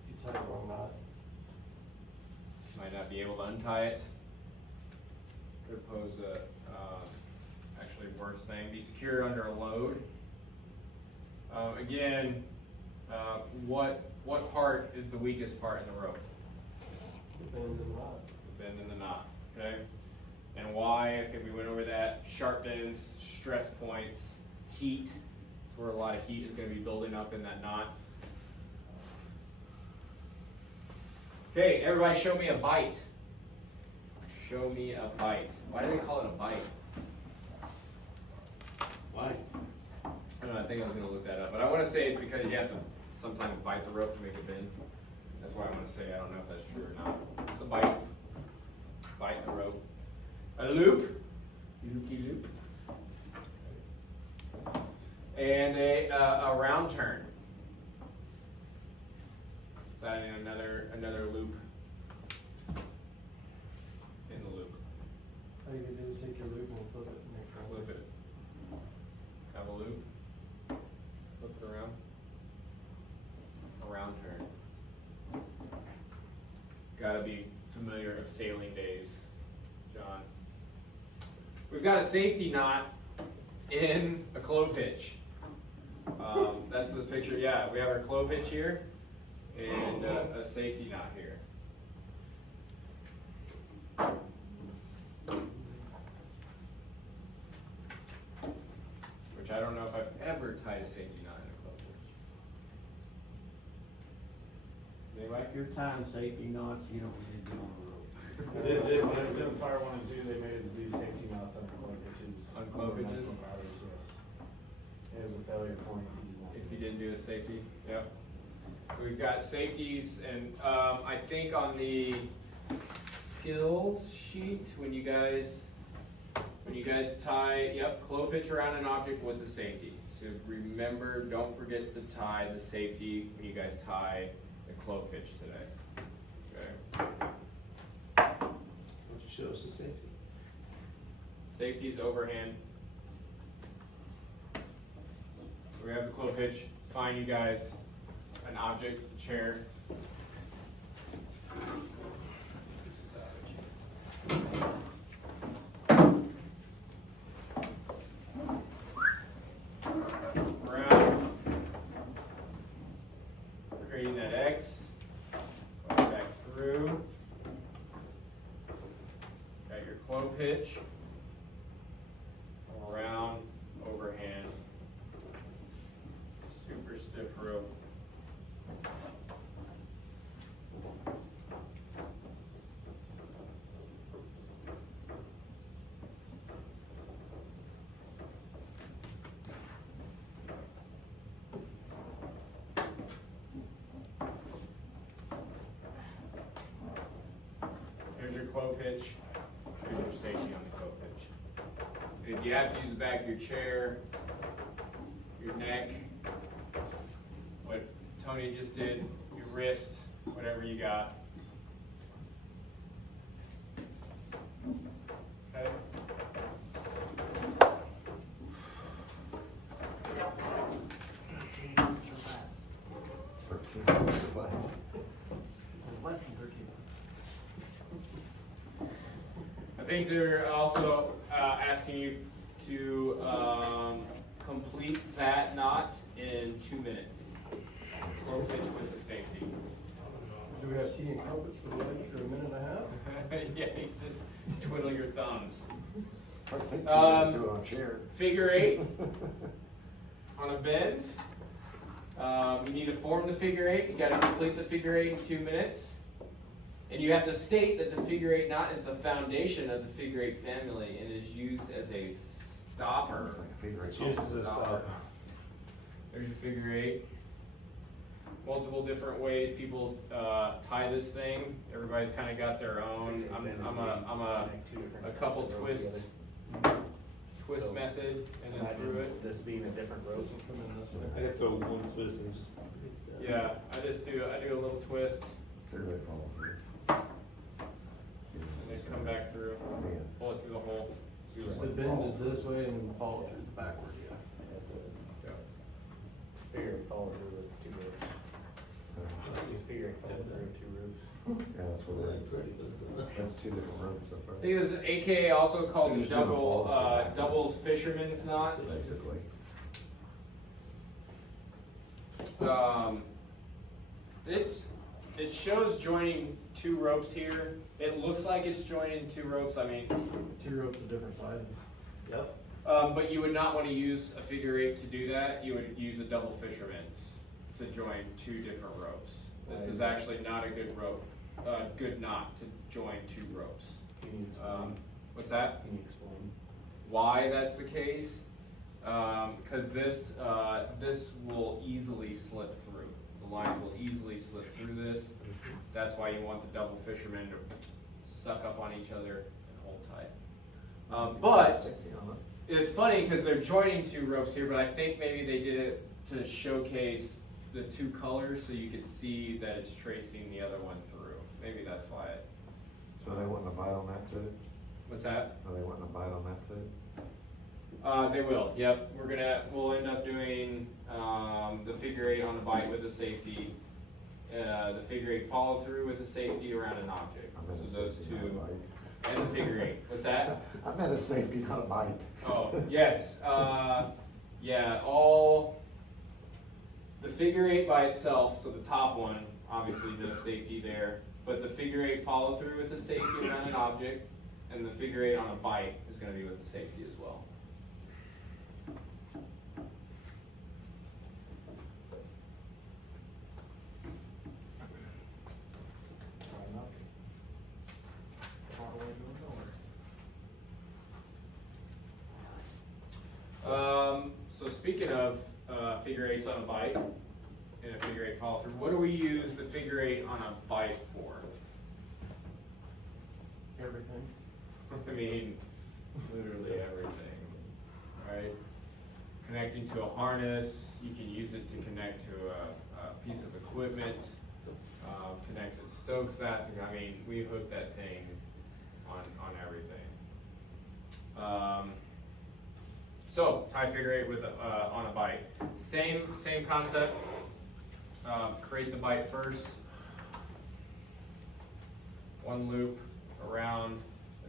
You tie the wrong knot. might not be able to untie it. Could pose a, actually worse thing, be secure under a load. Again, what part is the weakest part in the rope? The bend and knot. The bend in the knot, okay? And why? I think we went over that. Sharp bends, stress points, heat. That's where a lot of heat is going to be building up in that knot. Okay, everybody show me a bite. Show me a bite. Why do they call it a bite? Why? I don't know, I think I was going to look that up. But I want to say it's because you have to sometimes bite the rope to make it bend. That's why I want to say I don't know if that's true or not. It's a bite. Bite the rope. A loop. Loopy loop. And a round turn. Adding another loop in the loop. All you can do is take your loop and flip it and make sure. Flip it. Have a loop. Flip it around. A round turn. Gotta be familiar of sailing days, John. We've got a safety knot in a clove hitch. That's the picture, yeah, we have our clove hitch here and a safety knot here. Which I don't know if I've ever tied a safety knot in a clove hitch. Anybody? If you're tying safety knots, you don't need to be on the rope. When I was in fire 1 and 2, they made us do safety knots on clove hitches. On clove hitches? Yes. It was a failure point If you didn't do a safety, yep. So we've got safeties, and I think on the skills sheet, when you guys tie, yep, clove hitch around an object with the safety. So remember, don't forget to tie the safety when you guys tie the clove hitch today. Okay. Why don't you show us the safety? Safety's overhand. We have the clove hitch. Find you guys an object, a chair. Around. Creating that X. Going back through. Got your clove hitch. Around, overhand. Super stiff rope. Here's your clove hitch. Here's your safety on the clove hitch. And if you have to use the back of your chair, your neck, what Tony just did, your wrist, whatever you got. Okay. I think they're also asking you to complete that knot in 2 minutes. Clove hitch with the safety. Do we have tea and crumpets for the extra minute and a half? Yeah, you just twiddle your thumbs. I think you just do it on a chair. Figure eight on a bend. You need to form the figure eight. You got to complete the figure eight in 2 minutes. And you have to state that the figure eight knot is the foundation of the figure eight family and is used as a stopper. Looks like a figure eight. Chooses a stop. There's your figure eight. Multiple different ways people tie this thing. Everybody's kind of got their own. I'm a Connect two different couple rows twist together. twist So, method and then through Imagine it. this being a different rope. Come in this I way. could throw one twist and just. Yeah, I do a little twist Figure eight follow through. and then come back through, Yeah. pull it through the hole. See So what- the bend is this way and then follow through the backward, yeah. That's a Yeah. figure eight follow through with two ropes. You figure eight follow through with two ropes. Yeah, that's what it is. That's two different ropes up I there. think it was AKA also called the Just do a double follow-through. double fisherman's knot. Basically. It shows joining two ropes here. It looks like it's joining two ropes. I mean, Two ropes of different sizes. Yep. but you would not want to use a figure eight to do that. You would use a double fisherman's to join two different ropes. This is actually not a good rope, good knot to join two ropes. Can you explain? What's that? Can you explain? Why that's the case? Because this will easily slip through. The lines will easily slip through this. That's why you want the double fishermen to suck up on each other and hold tight. But it's funny because they're joining two ropes here, but I think maybe they did it to showcase the two colors so you could see that it's tracing the other one through. Maybe that's why it. So they want to bite on that too? What's that? Are they wanting to bite on that too? They will, yep, we'll end up doing, the figure eight on the bite with a safety, the figure eight follow through with a safety around an object, I meant a so those safety, not a two, bite. and the figure eight, what's that? I meant a safety, not a bite. Oh, yes, yeah, the figure eight by itself, so the top one, obviously no safety there, but the figure eight follow through with a safety around an object, and the figure eight on a bite is gonna be with the safety as well. So speaking of figure eights on a bite and a figure eight follow through, what do we use the figure eight on a bite for? Everything. I mean, literally everything, right? Connecting to a harness, you can use it to connect to a piece of equipment, connect to Stokes fastening. I mean, we hook that thing on everything. So tie figure eight with on a bite. Same concept. Create the bite first. One loop around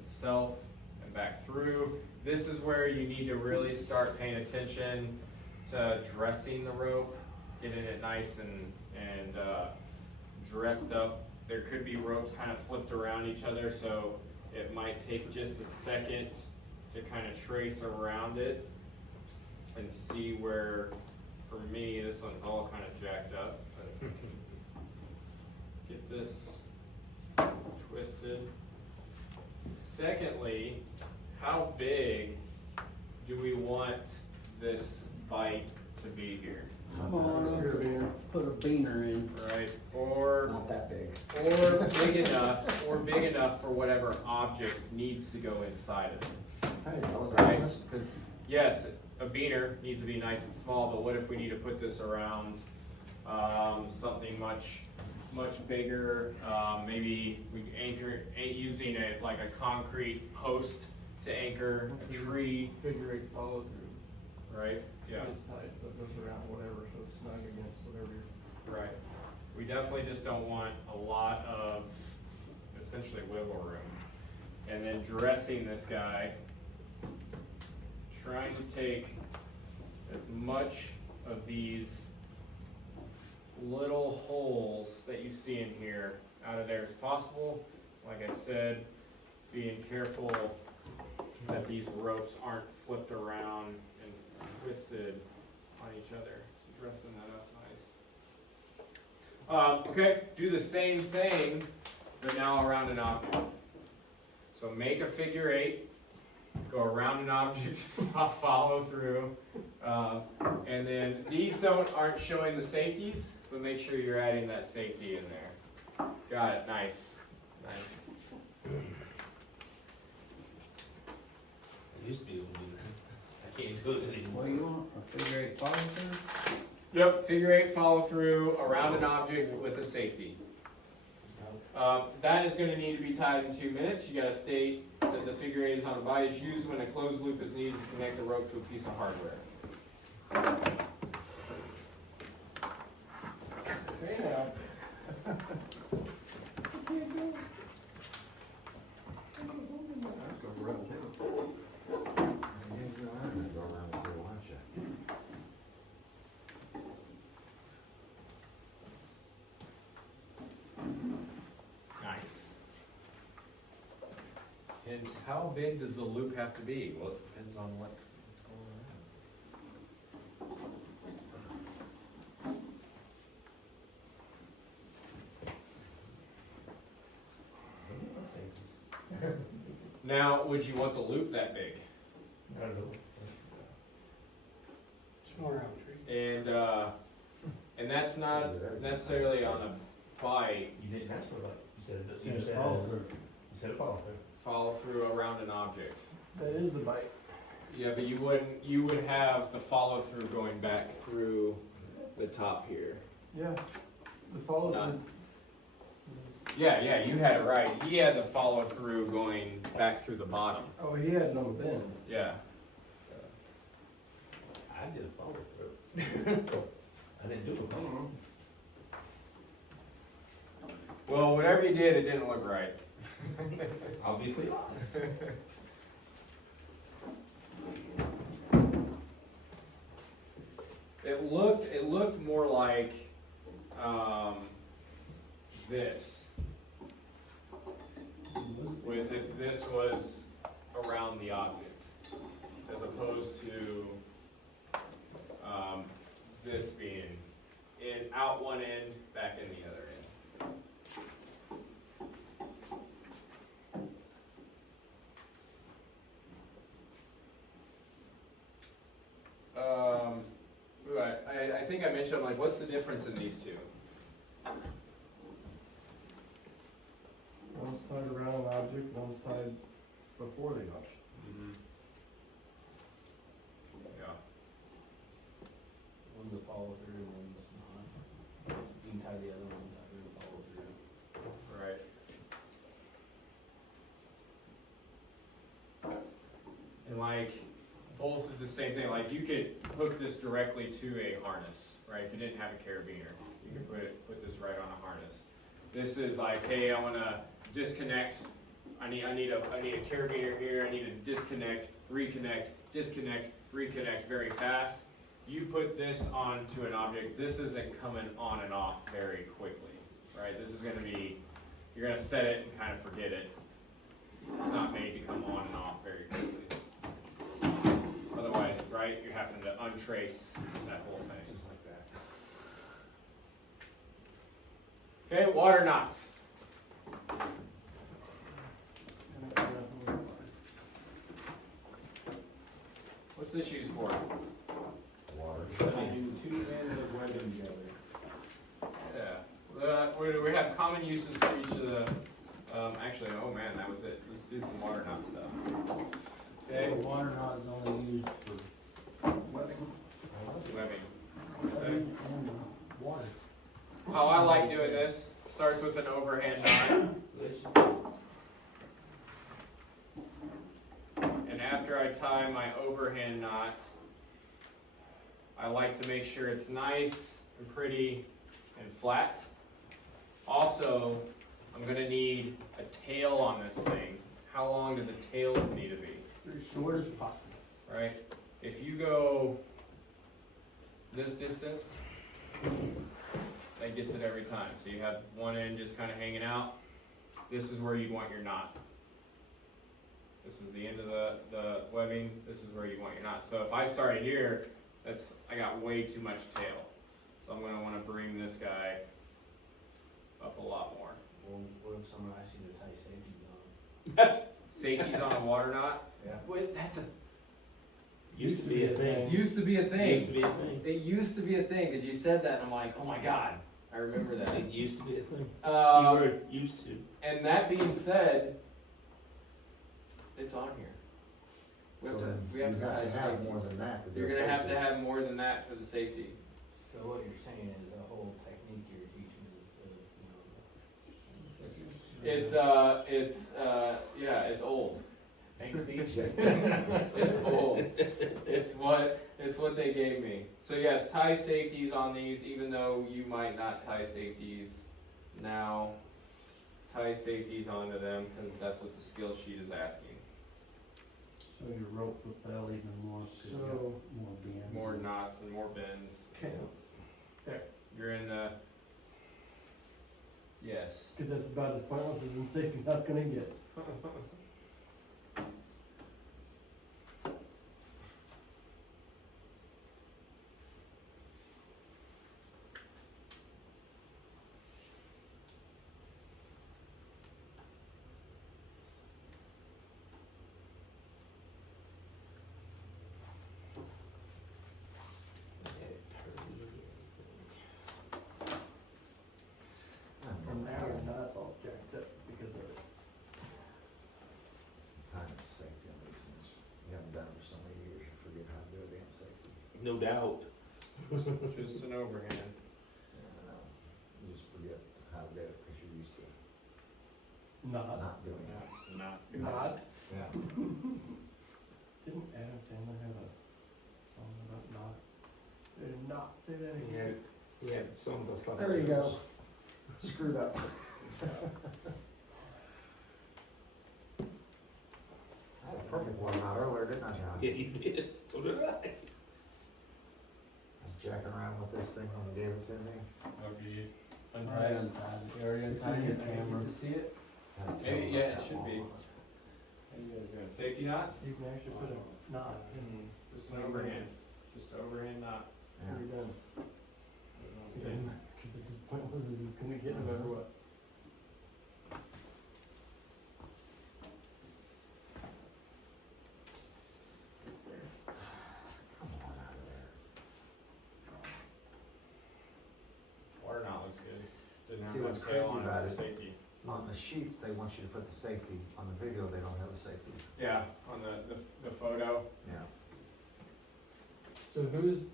itself and back through. This is where you need to really start paying attention to dressing the rope, getting it nice and dressed up. There could be ropes kind of flipped around each other, so it might take just a second to kind of trace around it and see where, for me, this one's all kind of jacked up. But get this twisted. Secondly, how big do we want this bite to be here, Come on over here, put a beaner in. right? Or Not that big. big enough for whatever object needs to go inside of it, Hey, that was right? honest. Because yes, a beaner needs to be nice and small, but what if we need to put this around something much bigger? Maybe we anchor using like a concrete post to anchor a tree, Figure eight follow through. right? Yeah. It's tight, so it goes around whatever, so it's snug against whatever you're. Right. We definitely just don't want a lot of essentially wiggle room. And then dressing this guy, trying to take as much of these little holes that you see in here out of there as possible. Like I said, being careful that these ropes aren't flipped around and twisted on each other. So dressing that up nice. Okay, do the same thing, but now around an object. So make a figure eight go around an object, follow through. And then these aren't showing the safeties, but make sure you're adding that safety in there. Got it, nice, nice. I used to be able to do that. I can't do it anymore. What do you want, a figure eight follow through? Yep, figure eight follow through around an object with a safety. That is going to need to be tied in 2 minutes. You got to state that the figure eight is on a bias used when a closed loop is needed to connect the rope to a piece of hardware. Okay, now. Go around town. Go around and say, watch it. Nice. And how big does the loop have to be? Well, it depends on what's going on. Now, would you want the loop that big? I don't know. Smart out tree. And that's not necessarily on a bite. You didn't ask for that. You Says said follow through. You said follow through. Follow through around an object. That is the bite. Yeah, but you would have the follow through going back through the top here. Yeah, the follow Not- through. Yeah, you had it right. He had the follow through going back through the bottom. Oh, he had no bend. Yeah. I did a follow through. I didn't do a follow. Well, whatever you did, it didn't look right. Obviously not. It looked more like this. With if this was around the object, as opposed to this being in out one end, back in the other end. Ooh, I think I mentioned, like, what's the difference in these two? One's tied around an object, one's tied before the object. Yeah. One's a follow through, one's not. You can tie the other one, tie the follow through. Right. And like, both of the same thing, like you could hook this directly to a harness, right? If you didn't have a carabiner, you could put this right on a harness. This is like, hey, I wanna disconnect, I need a carabiner here, I need to disconnect, reconnect, disconnect, reconnect very fast. You put this onto an object, this isn't coming on and off very quickly, right? This is gonna be, you're gonna set it and kind of forget it. It's not made to come on and off very quickly. Otherwise, right, you're having to untrace that whole thing. Just like that. Okay, water knots. What's this used for? Water. They do two ends of webbing together. Yeah. We have common uses for each of the, actually, oh man, that was it. Let's do some water knot stuff. Okay, The water knot is only used for webbing. webbing and water. How I like doing this, starts with an overhand knot. And after I tie my overhand knot, I like to make sure it's nice and pretty and flat. Also, I'm gonna need a tail on this thing. How long does the tail need to be? As short as possible. Right? If you go this distance, that gets it every time. So you have one end just kind of hanging out. This is where you want your knot. This is the end of the webbing. This is where you want your knot. So if I started here, I got way too much tail. So I'm gonna want to bring this guy up a lot more. Well, what if someone asks you to tie safeties on? Safety's on a water knot. Yeah. Wait, that's a, Used to be a thing. used to be a Used to thing. be a thing. It used to be a thing, cause you said that and I'm like, oh my god, I remember that. It used to be a thing. Um, Keyword used to. and that being said, it's on here. We have So to, then we have you to have have to have safety. more than that to do. You're a gonna have to safety. have more than that for the safety. So what you're saying is the whole technique you're teaching is, Yeah, it's old. thanks, Steve. It's old. It's what they gave me. So yes, tie safeties on these, even though you might not tie safeties now. Tie safeties onto them, cause that's what the skill sheet is asking. So your rope will fell even more, cause you got So- more bends. More knots and more bends. Okay. There, You're in the, yes. cause that's about as pointless as in safety knot's gonna get. From there, knot's all jacked up because of it. Time is safety on these things. You haven't done it for so many years, you forget how to do a damn safety. No doubt. Just an overhand. And, you just forget how to do it because you're used to Knot. not doing it. Not. Knot. Yeah. Didn't Adam Sandler have a song about knot? Did not say that Yeah, again? yeah, some of us like. There you go. Screwed up. I had a perfect one out earlier, didn't I, John? Yeah, you did. So did I. I was jacking around with this thing when you gave it to me. Oh, did you I untie it? untied it. You already untied your it? camera. To see it? Had to Maybe, tell yeah, them it that should long be. on it. How you guys doing? Safety knots? You can actually put a knot in, Just an overhand. Just an overhand knot. Yeah. you're done. Cause it's as pointless as it's gonna get no matter what. Come on out of there. Water knot looks good. Didn't have See, much what's tail crazy on it about for it- safety. On the sheets, they want you to put the safety. On the video, they don't have the safety. Yeah, on the photo. Yeah. So who's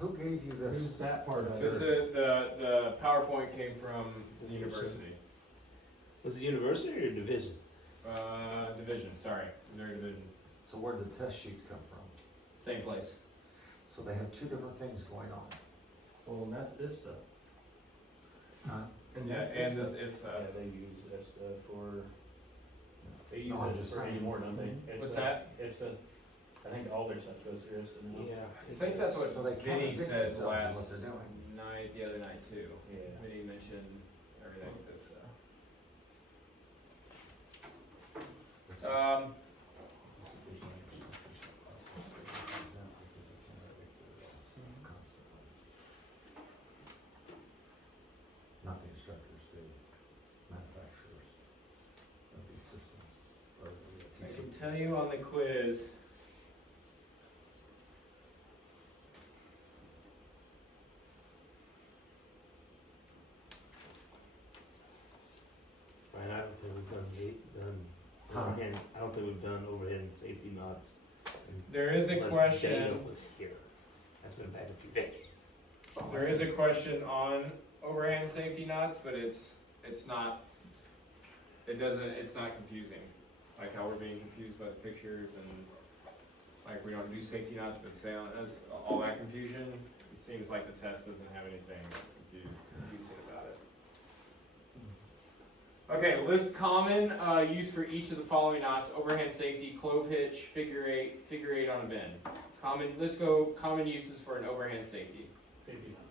Who gave you this? Who's that part of This it? is, the PowerPoint came from the university. Was it university or division? Division, sorry, their division. So where did the test sheets come from? Same place. So they have two different things going on. Well, and that's if so. Huh? Yeah, and this if so. Yeah, they use IFSA for, they use No, I'm it just for saying. anymore, don't they? What's IFSA. that? IFSA, I think all their stuff goes through IFSA now. Yeah. I think that's what So they Vinny contradict said themselves in last what they're doing. night, the other night too. Yeah. Vinny mentioned everything's if so. Not the instructors, the manufacturers of these systems, or the I can teachers. tell you on the quiz. Ryan, I don't think we've done Huh. overhead, I don't think we've done overhead and safety knots. There is a unless question. Dana was here. That's been back a few days. There is a question on overhand safety knots, but it's not, it's not confusing. Like how we're being confused by the pictures and like we don't do safety knots, but say on us, all that confusion, it seems like the test doesn't have anything confusing about it. Okay, list common, use for each of the following knots: overhand safety, clove hitch, figure eight on a bend. Let's go, common uses for an overhand safety. Safety knot.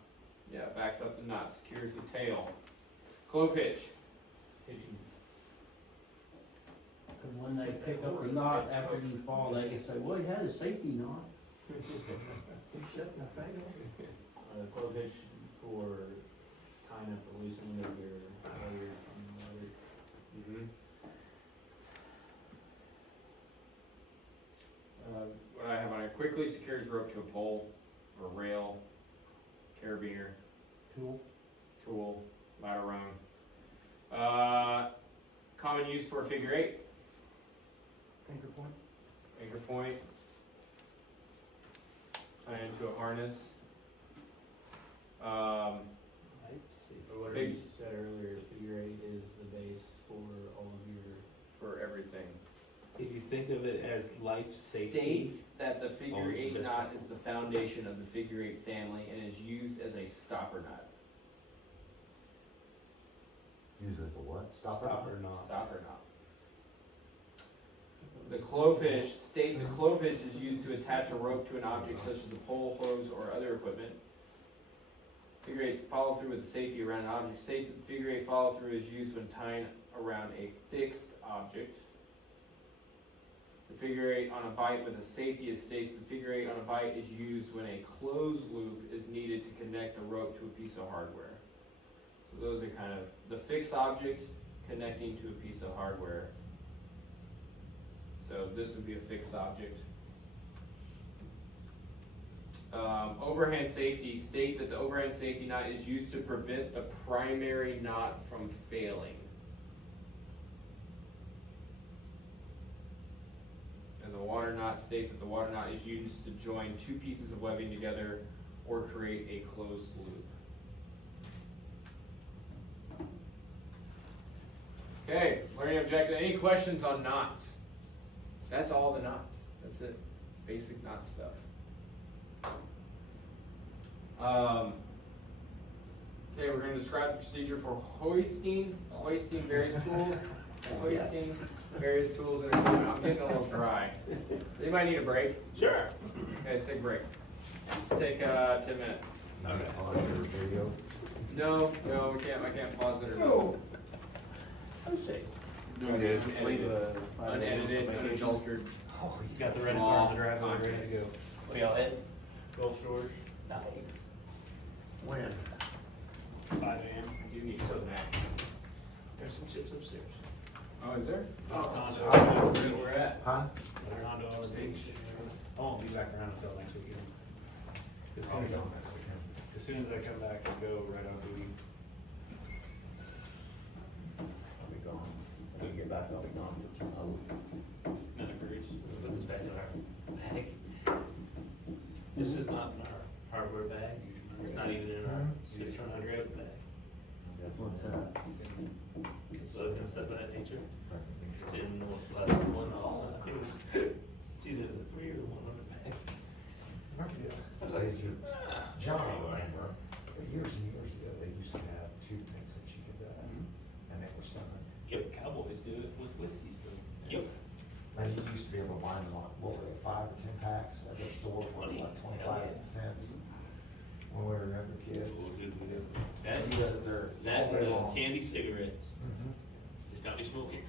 Yeah, backs up the knot, secures the tail. Clove hitch. Hitching. Cause when they pick up the knot after you fall, they can say, well, he had a safety knot. Clove hitch for tying up the loosening of your, Mm-hmm. quickly secures rope to a pole or rail, carabiner, Tool. tool, ladder rung. Common use for a figure eight, Anchor point? anchor point, tie into a harness. What Big- you said earlier, figure eight is the base for all of your. For everything. If you think of it as life safety, States that the figure Always the eight best knot is the foundation of the figure eight family and is used as a stopper knot. Use as a what? stop or not. Stopper knot. The clowfish, state the clowfish is used to attach a rope to an object such as a pole, hose, or other equipment. Figure eight follow through with safety around an object. States that the figure eight follow through is used when tying around a fixed object. The figure eight on a bite with a safety, it states the figure eight on a bite is used when a closed loop is needed to connect the rope to a piece of hardware. So those are kind of the fixed object connecting to a piece of hardware. So this would be a fixed object. Overhand safety, state that the overhand safety knot is used to prevent the primary knot from failing. And the water knot, state that the water knot is used to join two pieces of webbing together or create a closed loop. Okay, learning objective. Any questions on knots? That's all the knots. That's it. Basic knot stuff. Okay, we're going to describe the procedure for hoisting various tools, hoisting various tools in equipment. I'm getting a little dry. Anybody need a break? Sure. Okay, let's take a break. Take 10 minutes. Okay. On your video. No, we can't. I can't pause it or No. Doing good. Unedited, unadulterated. Got the red Raw car in the driveway content. ready to go. We all hit? Gulf Shores, Nice. When? 5 AM. You need some that. There's some chips upstairs. Oh, is there? Oh. Where we're at? Huh? They're on to all the beach. I won't be back around until next weekend. As soon as I come back and go right on duty. I'll be gone. When you get back, I'll be gone for a week. None agrees. Put this back in our bag. This is not in our hardware bag. It's not even in our 600 bag. What's that? Book and stuff of that nature. It's in one all. It was, it's either the 3 or the 100 bag. I was like, John, remember, years and years ago, they used to have toothpicks that you could, and they were selling. yep, Cowboys do it with whiskey still. Yep. And you used to be able to buy them like, what were they, 5 or 10 packs at the store for like 25 cents when we were younger kids. Well, dude, we did. That, You guys are that, all day long. candy cigarettes. Mhm. Just got me smoking.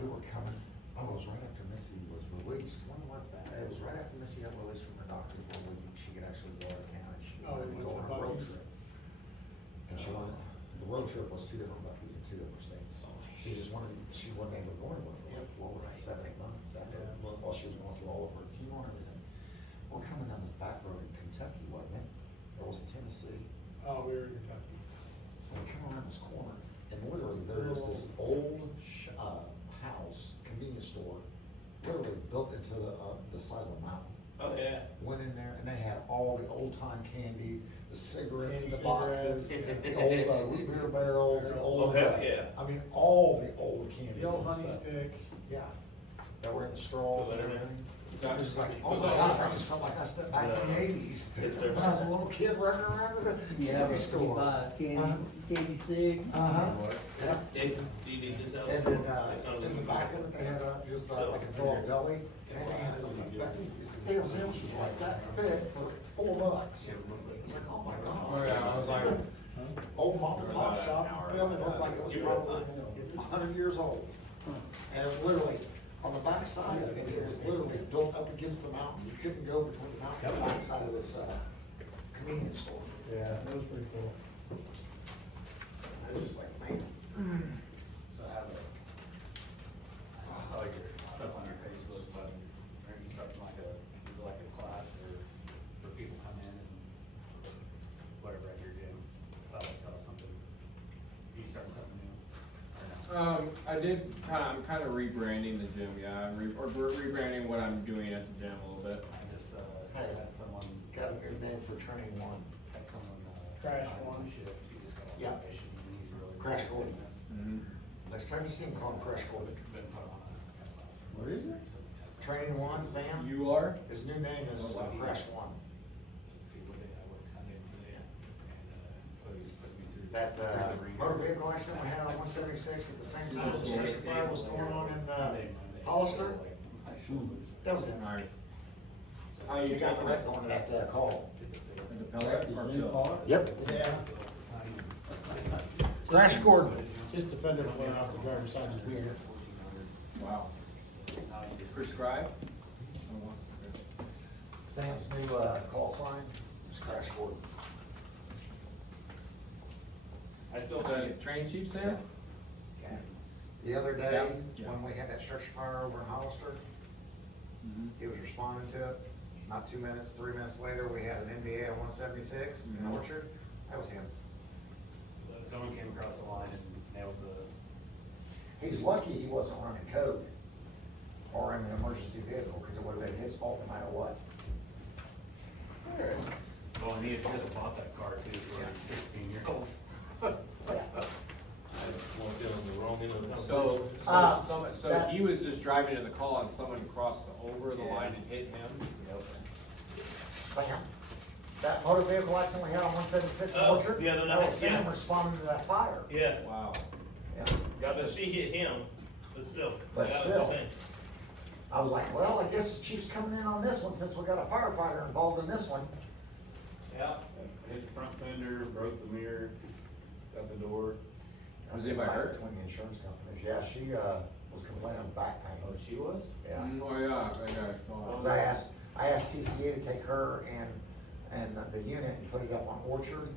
We were coming, it was right after Missy was released, when was that? It was right after Missy got released from the doctor, before she could actually go out of town, and she Oh, wanted to you go went on a to road Buc-ee's? trip. And she wanted, the road trip was 2 different Buc-ee's in 2 different states. She just wanted, she wasn't able to go anywhere for like, what was it, 7, 8 months after, while she was going through all of her chemo and everything. We're coming down this back road in Kentucky, wasn't it? Or was it Tennessee? Oh, we were in Kentucky. And we come around this corner, and literally there's this old house, convenience store, literally built into the side of the mountain. Oh, yeah. Went in there and they had all the old time candies, the cigarettes in the Candy boxes, cigarettes. the old wheat beer barrels, the old. Oh, heck yeah. I mean, all the old candies The old and honey stuff. stick. Yeah, that were in the straws and everything. I was just like, oh Put my that God, in. I just felt like I stepped back in the 80s. If there's- When I was a little kid running around with a You have candy a, you store. buy a candy cig? Uh-huh. Yeah. If, do you need this out? And then, in the back of it, they had just So- like a draw of deli, and they had some, damn sandwich was like that thick for $4. It's like, oh my Oh, God. yeah, I was like, Old mom and pop About an shop, hour. building looked like it was You're probably fine. 100 years old. And it literally, on the back side of it, it was literally built up against the mountain. You couldn't go between the mountain and the back side of this, convenience store. Yeah, that was pretty cool. I was just like, man. So I have I saw your stuff on your Facebook, but are you starting like a I'm kind of rebranding the gym, yeah, or rebranding what I'm doing at the gym a little bit. I just, Hey. had someone. Got a new name for training one. Had someone, Crash sign one. my shift, he just got on Yeah. vacation, and he's really. Crash Gordon. Mm-hmm. Next time you see him, call him Crash Gordon. Been put on a. What is it? Training one, Sam, You are? his new name is Crash One. See what day I work Sunday today, and, so he put me through. That, through the ringer. motor vehicle accident we had on 176 at the same time the structure fire was going on in, Hollister, that was it. Alright. How You you got taking the it? rep on that, call. The pellet or Is it pill? car? Yep. Yeah, Crash Gordon. just depending on whether off the driver's side of the wheel. Wow. Prescribed? Sam's new, call sign is Crash Gordon. I still train chief, Sam? The other day, Yeah. when we had that structure fire over in Hollister, he was responding to it. Not 2 minutes, 3 minutes later, we had an NBA on 176 in Mhm. Orchard. That was him. Someone came across the line and nailed the. He's lucky he wasn't running code or in an emergency vehicle, because it would have been his fault no matter what. Well, and he had just bought that car too, for a 16-year-old. So, so that- he was just driving to the call and someone crossed over the line and hit him? Sam, that motor vehicle accident we had on 176 in Oh, Orchard, yeah, no, that was no, Sam yeah. responding to that fire. Yeah, Wow. Yeah. yeah, but she hit him, but still. But Yeah, still. okay. I was like, well, I guess the chief's coming in on this one since we got a firefighter involved in this one. Yeah, hit the front fender, broke the mirror, got the door. Was anybody hurt? Between the insurance companies, yeah, she, was complaining of back pain. Oh, she was? Yeah. Oh, yeah, I got it. Cause I asked TCA to take her and the unit and put it up on Orchard.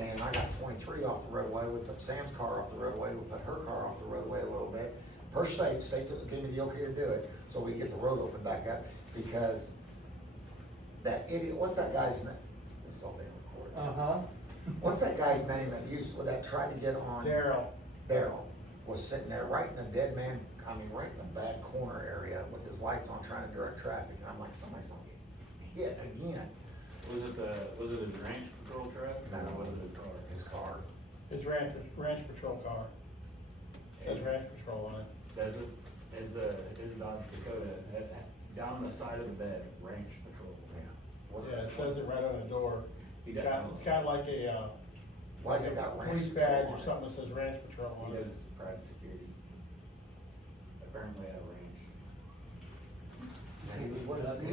And I got 23 off the roadway, we put Sam's car off the roadway, we put her car off the roadway a little bit. Per state gave me the okay to do it, so we get the road open back up, because that idiot, what's that guy's name? This is all being recorded. Uh-huh. What's that guy's name that tried to get on? Daryl. Daryl was sitting there right in the dead man, right in the bad corner area with his lights on trying to direct traffic. And I'm like, somebody's gonna get hit again. Was it a range patrol truck? No, Or was it a car? His car. It's ranch patrol car. Says ranch patrol on it. Does it, is Dodge Dakota, down the side of the bed, range patrol. Yeah, it says it right on the door. He It's got, got like a, Why's it got ranch? police badge or something that says ranch patrol on he it. does private security. Apparently at a range. And he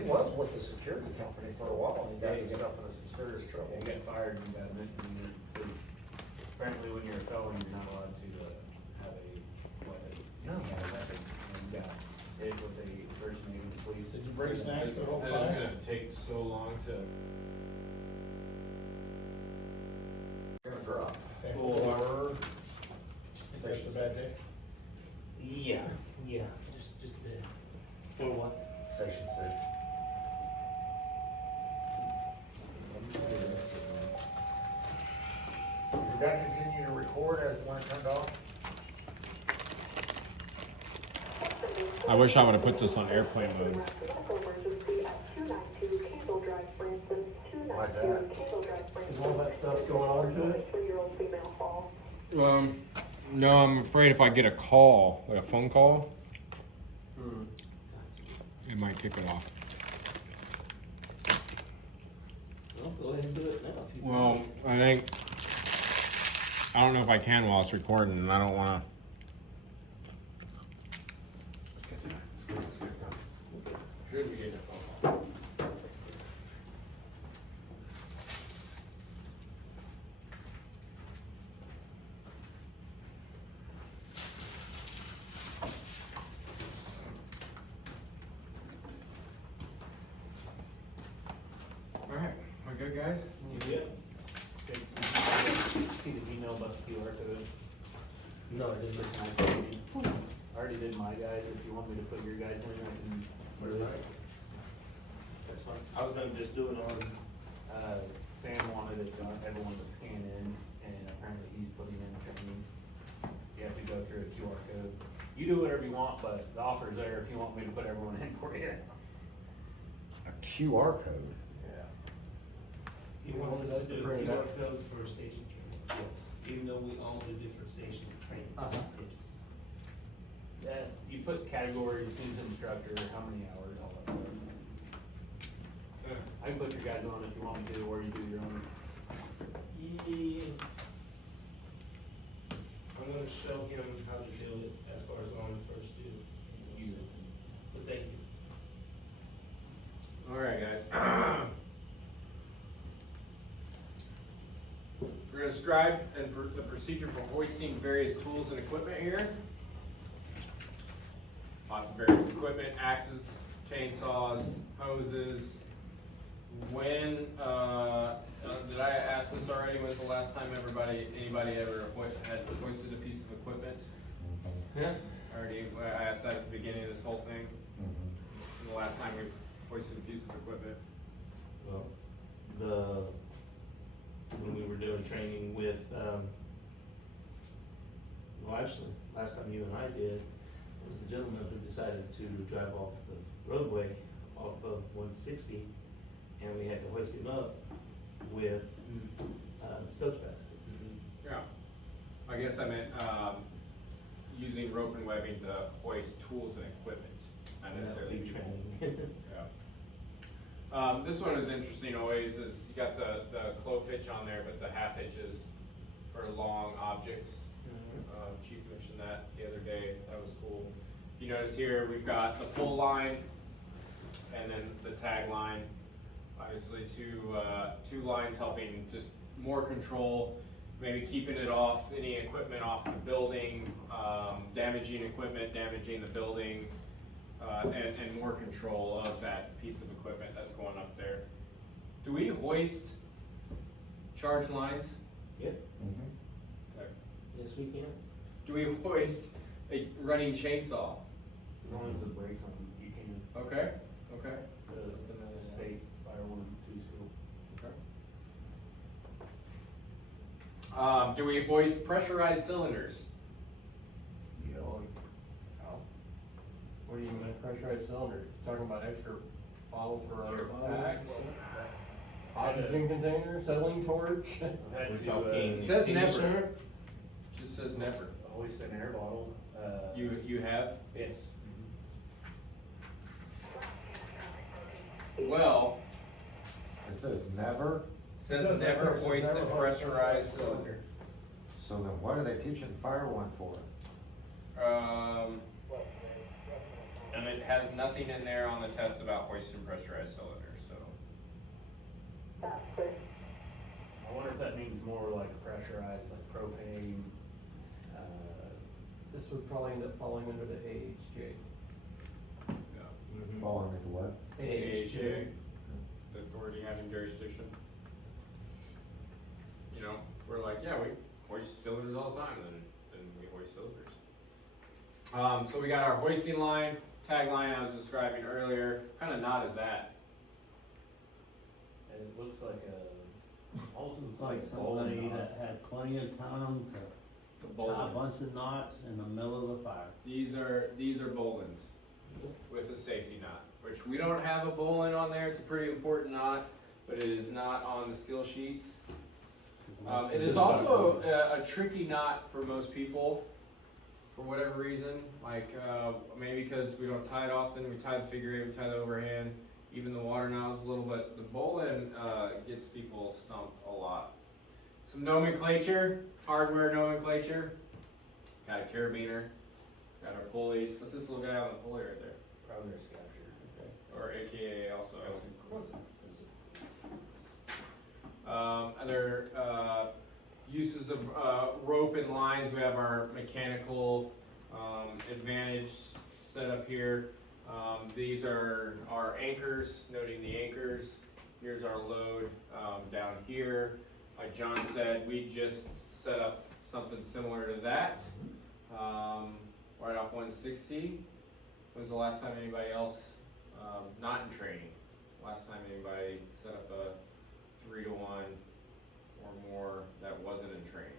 was with the security company for a while, and he got himself into some serious trouble. He got fired and got a misdemeanor, because apparently when you're a felon, you're not allowed to, have a weapon. No. You have a weapon, and he got hit with a person named the police. Did you bring snacks the whole That time? is gonna take so long to. Gonna drop. Or, that's the bad day. Yeah, just a bit. For what? Station 6. Did that continue to record as when it turned off? I wish I would've put this on airplane mode. Why's that? Cause all that stuff's going on to it. No, I'm afraid if I get a call, like a phone call, it might kick it off. Well, go ahead and do it now if you Well, want. I think, I don't know if I can while it's recording, and I don't wanna. Should be getting a phone call. Alright, am I good, guys? Yeah. See the email about the QR code? No, I didn't look nice. I already did my guys, if you want me to put your guys in, I can. That's fine. I was gonna just do it on, Sam wanted it, everyone to scan in, and apparently he's putting in training. You have to go through a QR code. You do whatever you want, but the offer's there if you want me to put everyone in for you. A QR code. Yeah. He wants us to do Bring it QR up. codes for station training, Yes. even though we all do different station training. Uh-huh. Yeah, you put categories, who's instructor, how many hours, all that stuff. I can put your guys on if you want me to, or you do your own. Yeah. I'm gonna show him how to do it as far as on the first do. But thank you. Alright, guys. We're gonna describe the procedure for hoisting various tools and equipment here. Lots of various equipment, axes, chainsaws, hoses. When, did I ask this already? When's the last time anybody ever had hoisted a piece of equipment? Yeah. I asked that at the beginning of this whole thing. Mhm. The last time we hoisted a piece of equipment. Well, when we were doing training with, well, actually, last time you and I did, was the gentleman who decided to drive off the roadway off of 160, and we had to hoist him up with, the soap basket. Yeah. I guess I meant, using rope and webbing to hoist tools and equipment, not And that would necessarily be people. training. Yeah. This one is interesting always, is you got the clove hitch on there, but the half hitch is for long objects. Chief mentioned that the other day, that was cool. You notice here, we've got the pull line, and then the tag line. Obviously, two lines helping just more control, maybe keeping it off, any equipment off the building, damaging equipment, damaging the building, and more control of that piece of equipment that's going up there. Do we hoist charge lines? Yeah, Mhm. Okay. yes, we can. Do we hoist a running chainsaw? As long as the brakes on, you can, Okay, okay. the states, fire 1, 2 school. Okay. Do we hoist pressurized cylinders? Yeah. What do you mean pressurized cylinder? Talking about extra bottles for our packs? Oxygen container, settling torch? We're talking It says never. extinguisher. Just says never. Always an air bottle, You have? yes. Well, It says never, says never hoist a pressurized cylinder. so then what are they teaching fire one for? And it has nothing in there on the test about hoisting pressurized cylinders, so. I wonder if that means more like pressurized, like propane, This would probably end up falling under the AHJ. Yeah. Falling into what? AHJ, the authority having jurisdiction. You know, we're like, yeah, we hoist cylinders all the time, then we hoist cylinders. So we got our hoisting line, tag line I was describing earlier, kinda not as that. and it looks like a, almost Looks looks like like bowling somebody knot. that had plenty of time to It's a tie a bowline. bunch of knots in the middle of the fire. These are bowlines with a safety knot, which we don't have a bowline on there, it's a pretty important knot, but it is not on the skill sheets. It is also a tricky knot for most people, for whatever reason, like, maybe because we don't tie it often, we tie the figure eight, we tie the overhand, even the water nozzle a little bit, the bowline, gets people stumped a lot. Some nomenclature, hardware nomenclature, got a carabiner, got our pulleys, what's this little guy on the pulley right there? Progress capture. Okay. Or AKA also. Other uses of rope and lines, we have our mechanical advantage set up here. These are our anchors, noting the anchors. Here's our load down here. Like John said, we just set up something similar to that right off 160. When's the last time anybody else, not in training, last time anybody set up a 3-to-1 or more that wasn't in training?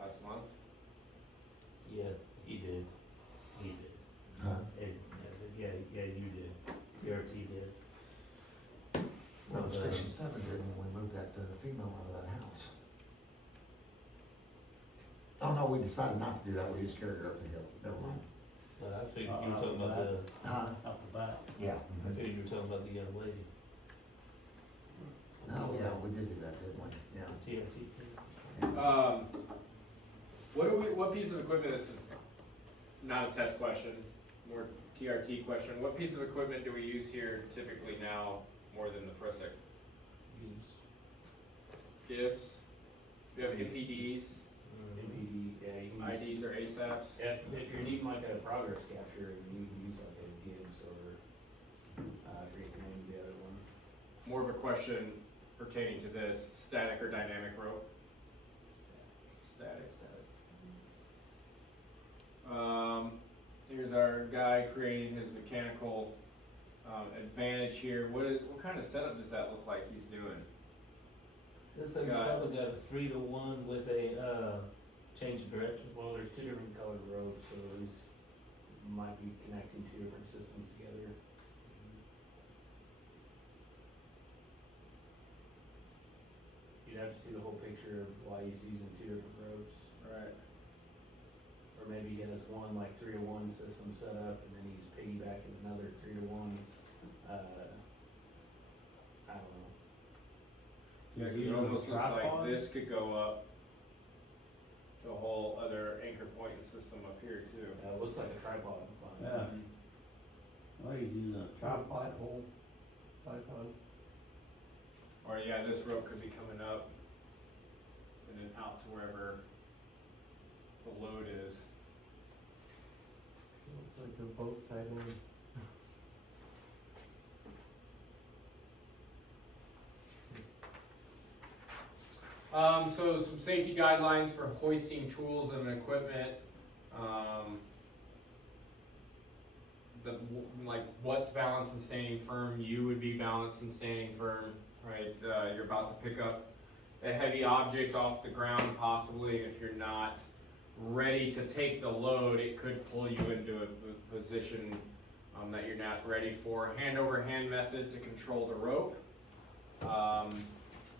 Last month? female out of that house. Oh, no, we decided not to do that, we just carried her up the hill, never mind. I figured you were talking about the, Out the back. Yeah. I figured you were talking about the young lady. Oh, yeah, we did do that, didn't we? Yeah. TRT. What piece of equipment, this is not a test question, more TRT question, what piece of equipment do we use here typically now more than the Prusik? Gibbs? Do you have MPDs, MPD, yeah, you can use, IDs or ASAPs? if you're needing like a progress capture, you can use like a Gibbs or, I forget the name of the other one. More of a question pertaining to this, static or dynamic rope? Static. Here's our guy creating his mechanical advantage here. What kind of setup does that look like he's doing? Looks like you Got it. probably got a 3-to-1 with a change of direction. Well, there's two different colored ropes, so these might be connecting two different systems together. You'd have to see the whole picture of why he's using two different ropes. Right. Or maybe he has one like 3-to-1 system set up and then he's piggybacking another 3-to-1, I don't know. Yeah, 'cause it almost looks like this could go up to a whole other anchor point and system up here too. It looks like a tripod. Yeah. Well, he's using a tripod hole, Or yeah, this rope could be coming up and then out to wherever the load is. Looks like they're both tied in. So some safety guidelines for hoisting tools and equipment. Like what's balanced and standing firm, you would be balanced and standing firm, right? You're about to pick up a heavy object off the ground possibly, and if you're not ready to take the load, it could pull you into a position that you're not ready for. Hand over hand method to control the rope.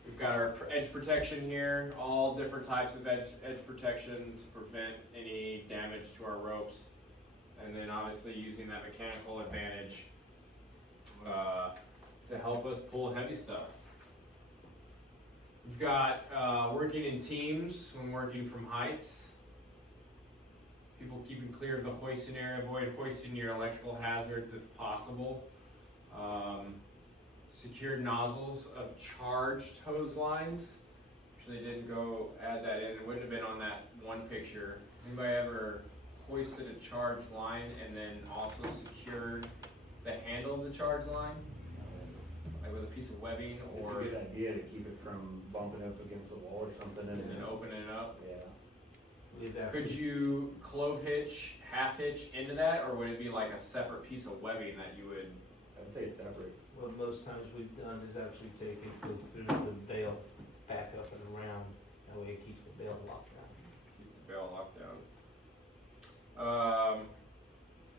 We've got our edge protection here, all different types of edge protection to prevent any damage to our ropes. And then obviously using that mechanical advantage to help us pull heavy stuff. We've got working in teams when working from heights. People keeping clear of the hoisting area, avoid hoisting near electrical hazards if possible. Secured nozzles of charged hose lines. Actually didn't go add that in, it wouldn't have been on that one picture. Has anybody ever hoisted a charged line and then also secured the handle of the charged line? Like with a piece of webbing or, It's a good idea to keep it from bumping up against the wall or something and then opening it up? Yeah. We've Could actually, you clove hitch, half hitch into that, or would it be like a separate piece of webbing that you would? I'd say separate. what most times we've done is actually take it, go through the bail, back up and around. That way it keeps the bail locked down. Keep the barrel locked down.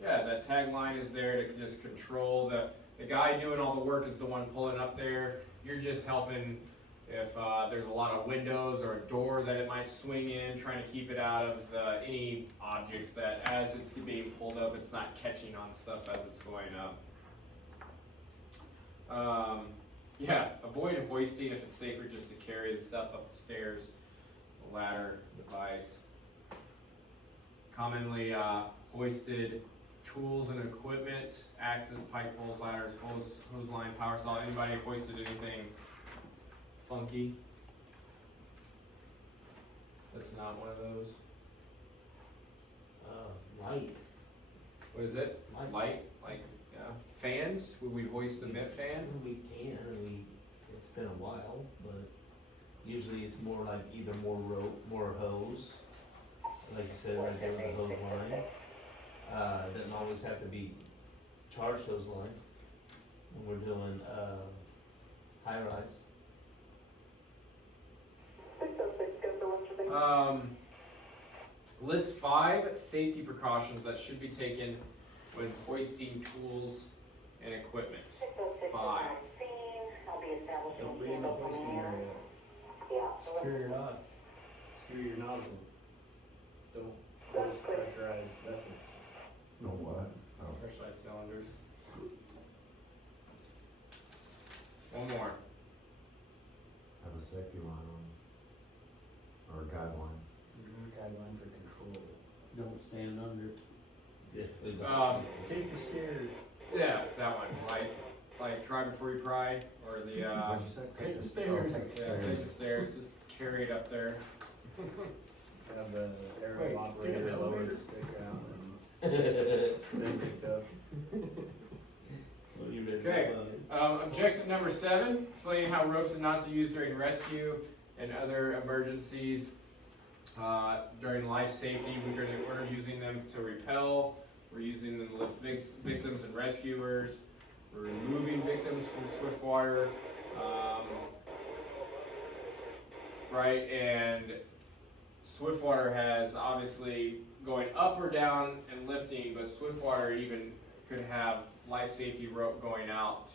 Yeah, that tagline is there to just control the guy doing all the work is the one pulling up there. You're just helping if there's a lot of windows or a door that it might swing in, trying to keep it out of any objects that as it's being pulled up, it's not catching on stuff as it's going up. Yeah, avoid hoisting if it's safer just to carry the stuff up the stairs, the ladder, device. Commonly hoisted tools and equipment, axes, pipe poles, ladders, hose line, power saw. Anybody hoisted anything funky? That's not one of those. Light. What is it? Light? Like, yeah. Fans? Would we hoist a vent fan? We can, it's been a while, but usually it's more like either more rope, more hose. Like you said, right there with the hose line. Doesn't always have to be charged hose line when we're doing, high rise. List 5 safety precautions that should be taken when hoisting tools and equipment. 5. Don't be in the hoisting area. Secure your knots. Screw your nozzle. Don't waste pressurized vessels. No what? Oh. Pressurized cylinders. One more. Have a safety line on, or a guideline. Guideline for control. Don't stand under it. Definitely don't. Take your stairs. Yeah, that one. Like try before you pry, or the What'd you say? take the Oh, stairs. take the yeah, stairs. take the stairs. Just carry it up there. Have the Wait, aerial take operator an lower elevator? the stick down What and then picked up. do you mean? Okay. Objective number 7, explaining how ropes and knots are used during rescue and other emergencies. During life safety, we're using them to repel, we're using them to lift victims and rescuers, we're removing victims from swift water. Right, and Swiftwater has obviously going up or down and lifting, but Swiftwater even could have life safety rope going out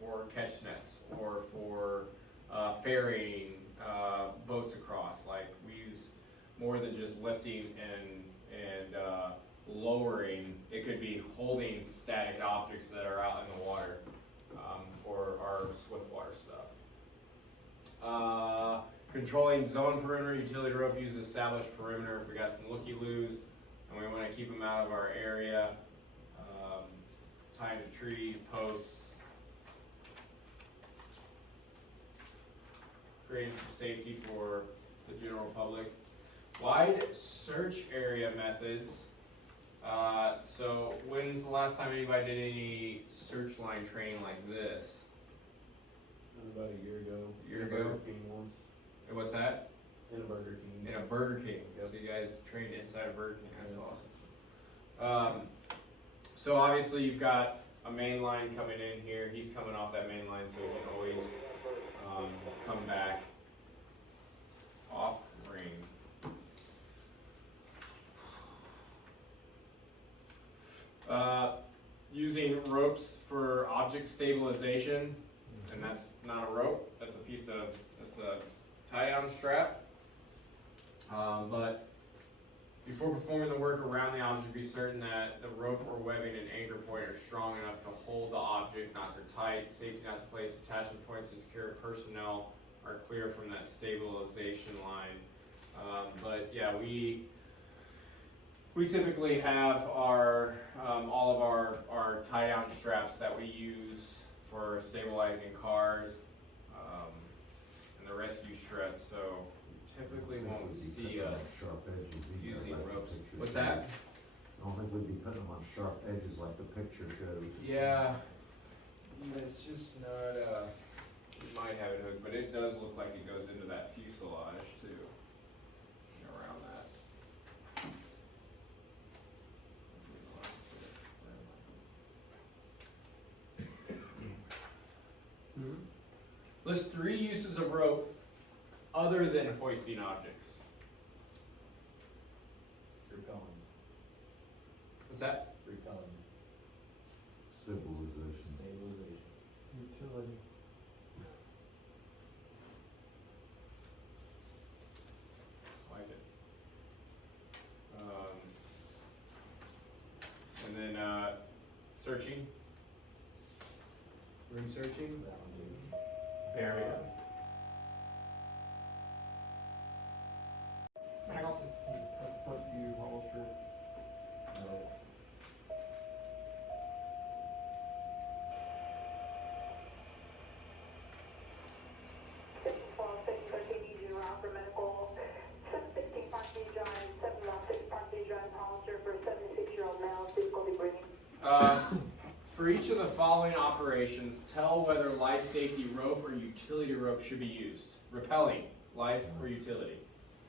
for catch nets or for ferrying boats across. Like we use more than just lifting and lowering. It could be holding static objects that are out in the water for our Swiftwater stuff. Controlling zone perimeter, utility rope uses established perimeter if we got some looky-loos and we want to keep them out of our area. Tying to trees, posts. Creating some safety for the general public. Wide search area methods. So when's the last time anybody did any search line training like this? About a year ago. Year In a ago? Burger King once. And what's that? In a Burger King. In a Burger King. Yep. So you guys trained inside a Burger King. That's Yeah. awesome. So obviously you've got a main line coming in here. He's coming off that main line, so he can always come back off ring. Using ropes for object stabilization, and that's not a rope. That's a tie-down strap. But before performing the work around the object, be certain that the rope or webbing and anchor point are strong enough to hold the object. Knots are tight, safety knots in place, attachment points and secure personnel are clear from that stabilization line. But yeah, we typically have our all of our tie-down straps that we use for stabilizing cars and the rescue struts. So you typically won't see us Sharp edges either, using like the ropes. picture What's shows. that? I don't think we'd be putting them on sharp edges like the picture shows. Yeah, it's just not, it might have it hooked, but it does look like it goes into that fuselage too, around that. List 3 uses of rope other than hoisting objects. Repelling. What's that? Repelling. Stabilization. Stabilization. Utility. Like it. And then, searching. Room searching. That one too. Barrier. Second 16, front view, holster. For each of the following operations, tell whether life safety rope or utility rope should be used. Repelling, life or utility.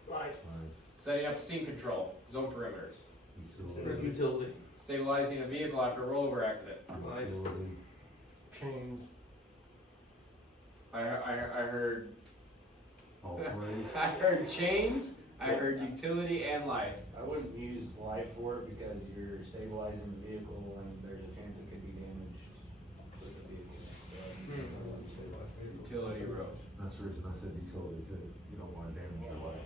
Life. Right. Setting up scene control, zone perimeters. Utility. Utility. Stabilizing a vehicle after a rollover accident. Utility. Chains. I heard All three. I heard chains, I heard utility and life. I wouldn't use life for it because you're stabilizing the vehicle and there's a chance it could be damaged with the vehicle. So I wouldn't say life. Utility rope. that's the reason I said utility too, you don't wanna damage your life.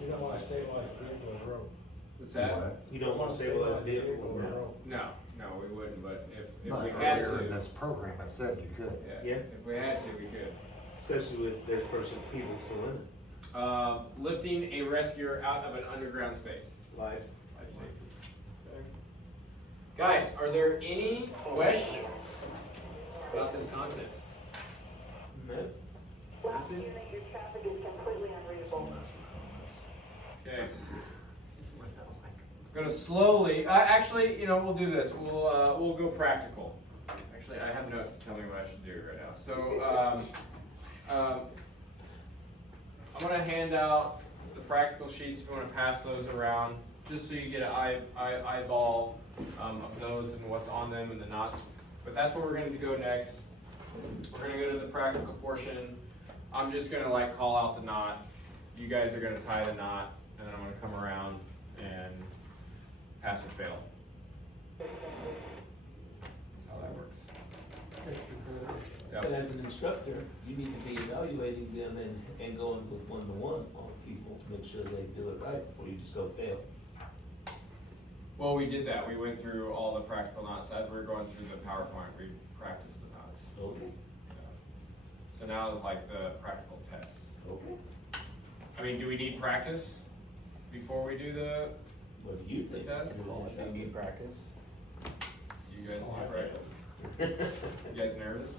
You don't wanna stabilize vehicle or road. What's that? You don't want to stabilize vehicle or with road. No, we wouldn't, but if But we had earlier in to, this program, I said you could. Yeah. if we had to, we could. especially with there's people still in it. Lifting a rescuer out of an underground space. Life. Life safety. Guys, are there any questions about this content? No. Last unit, your traffic is completely unreadable. Okay. Gonna slowly, actually, you know, we'll do this, we'll go practical. Actually, I have notes to tell me what I should do right now. So, I'm gonna hand out the practical sheets if you wanna pass those around, just so you get an eyeball, of those and what's on them and the knots. But that's where we're gonna go next. We're gonna go to the practical portion. I'm just gonna like call out the knot. You guys are gonna tie the knot, and then I'm gonna come around and pass or fail. That's how that works. Yep. But as an instructor, you need to be evaluating them and going with one-to-one on people to make sure they do it right before you just go fail. Well, we did that. We went through all the practical knots. As we were going through the PowerPoint, we practiced the knots. Okay. So now is like the practical test. Okay. I mean, do we need practice before we do the, What do you think? Test? You need practice. you guys need practice? You guys nervous?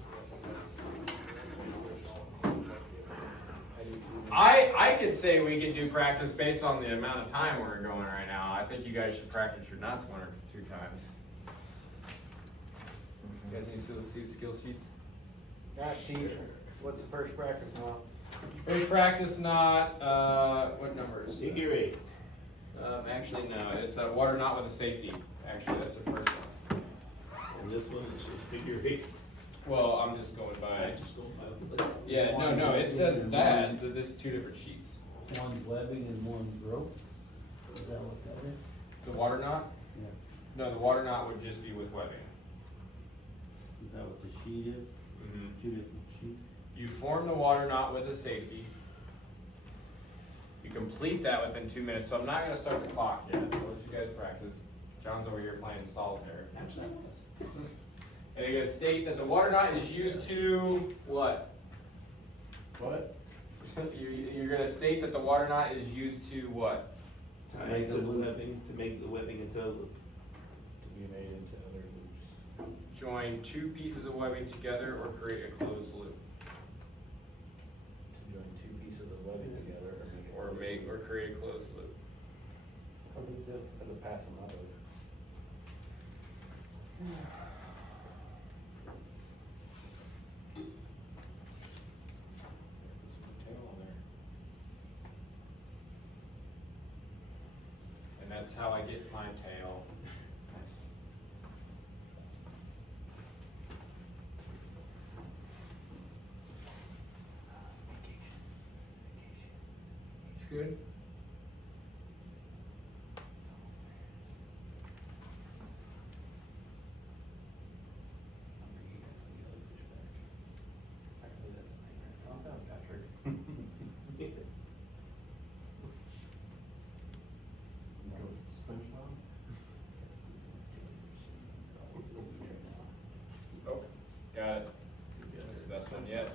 I could say we could do practice based on the amount of time we're going right now. I think you guys should practice your knots 1 or 2 times. You guys need to see the skill sheets? Alright, teacher, what's the first practice now? First practice knot, what number is it? Figure 8. Actually, no, it's a water knot with a safety. Actually, that's the first one. And this one is figure 8. Well, I'm just going by. Just going by the- Yeah, no, it says that, but this is 2 different sheets. One's webbing and one's rope. Is that what that is? The water knot? Yeah. No, the water knot would just be with webbing. Is that what the sheet is? Two different sheets? You form the water knot with a safety. You complete that within 2 minutes, so I'm not gonna start the clock yet. I'll let you guys practice. John's over here playing solitaire. Actually, I was. And you're gonna state that the water knot is used to what? What? You're gonna state that the water knot is used to what? Tie it to the webbing, to make the webbing into a loop. To be made into other loops. Join 2 pieces of webbing together or create a closed loop. To join 2 pieces of webbing together Or create a closed loop. I think so, as a passive method. Put some tail on there. And that's how I get my tail. Nice. It's good. I'm gonna get some jellyfish back. Actually, that's a thing, right? Calm down, Patrick. That was SpongeBob? Oh, got it. That's the best one yet.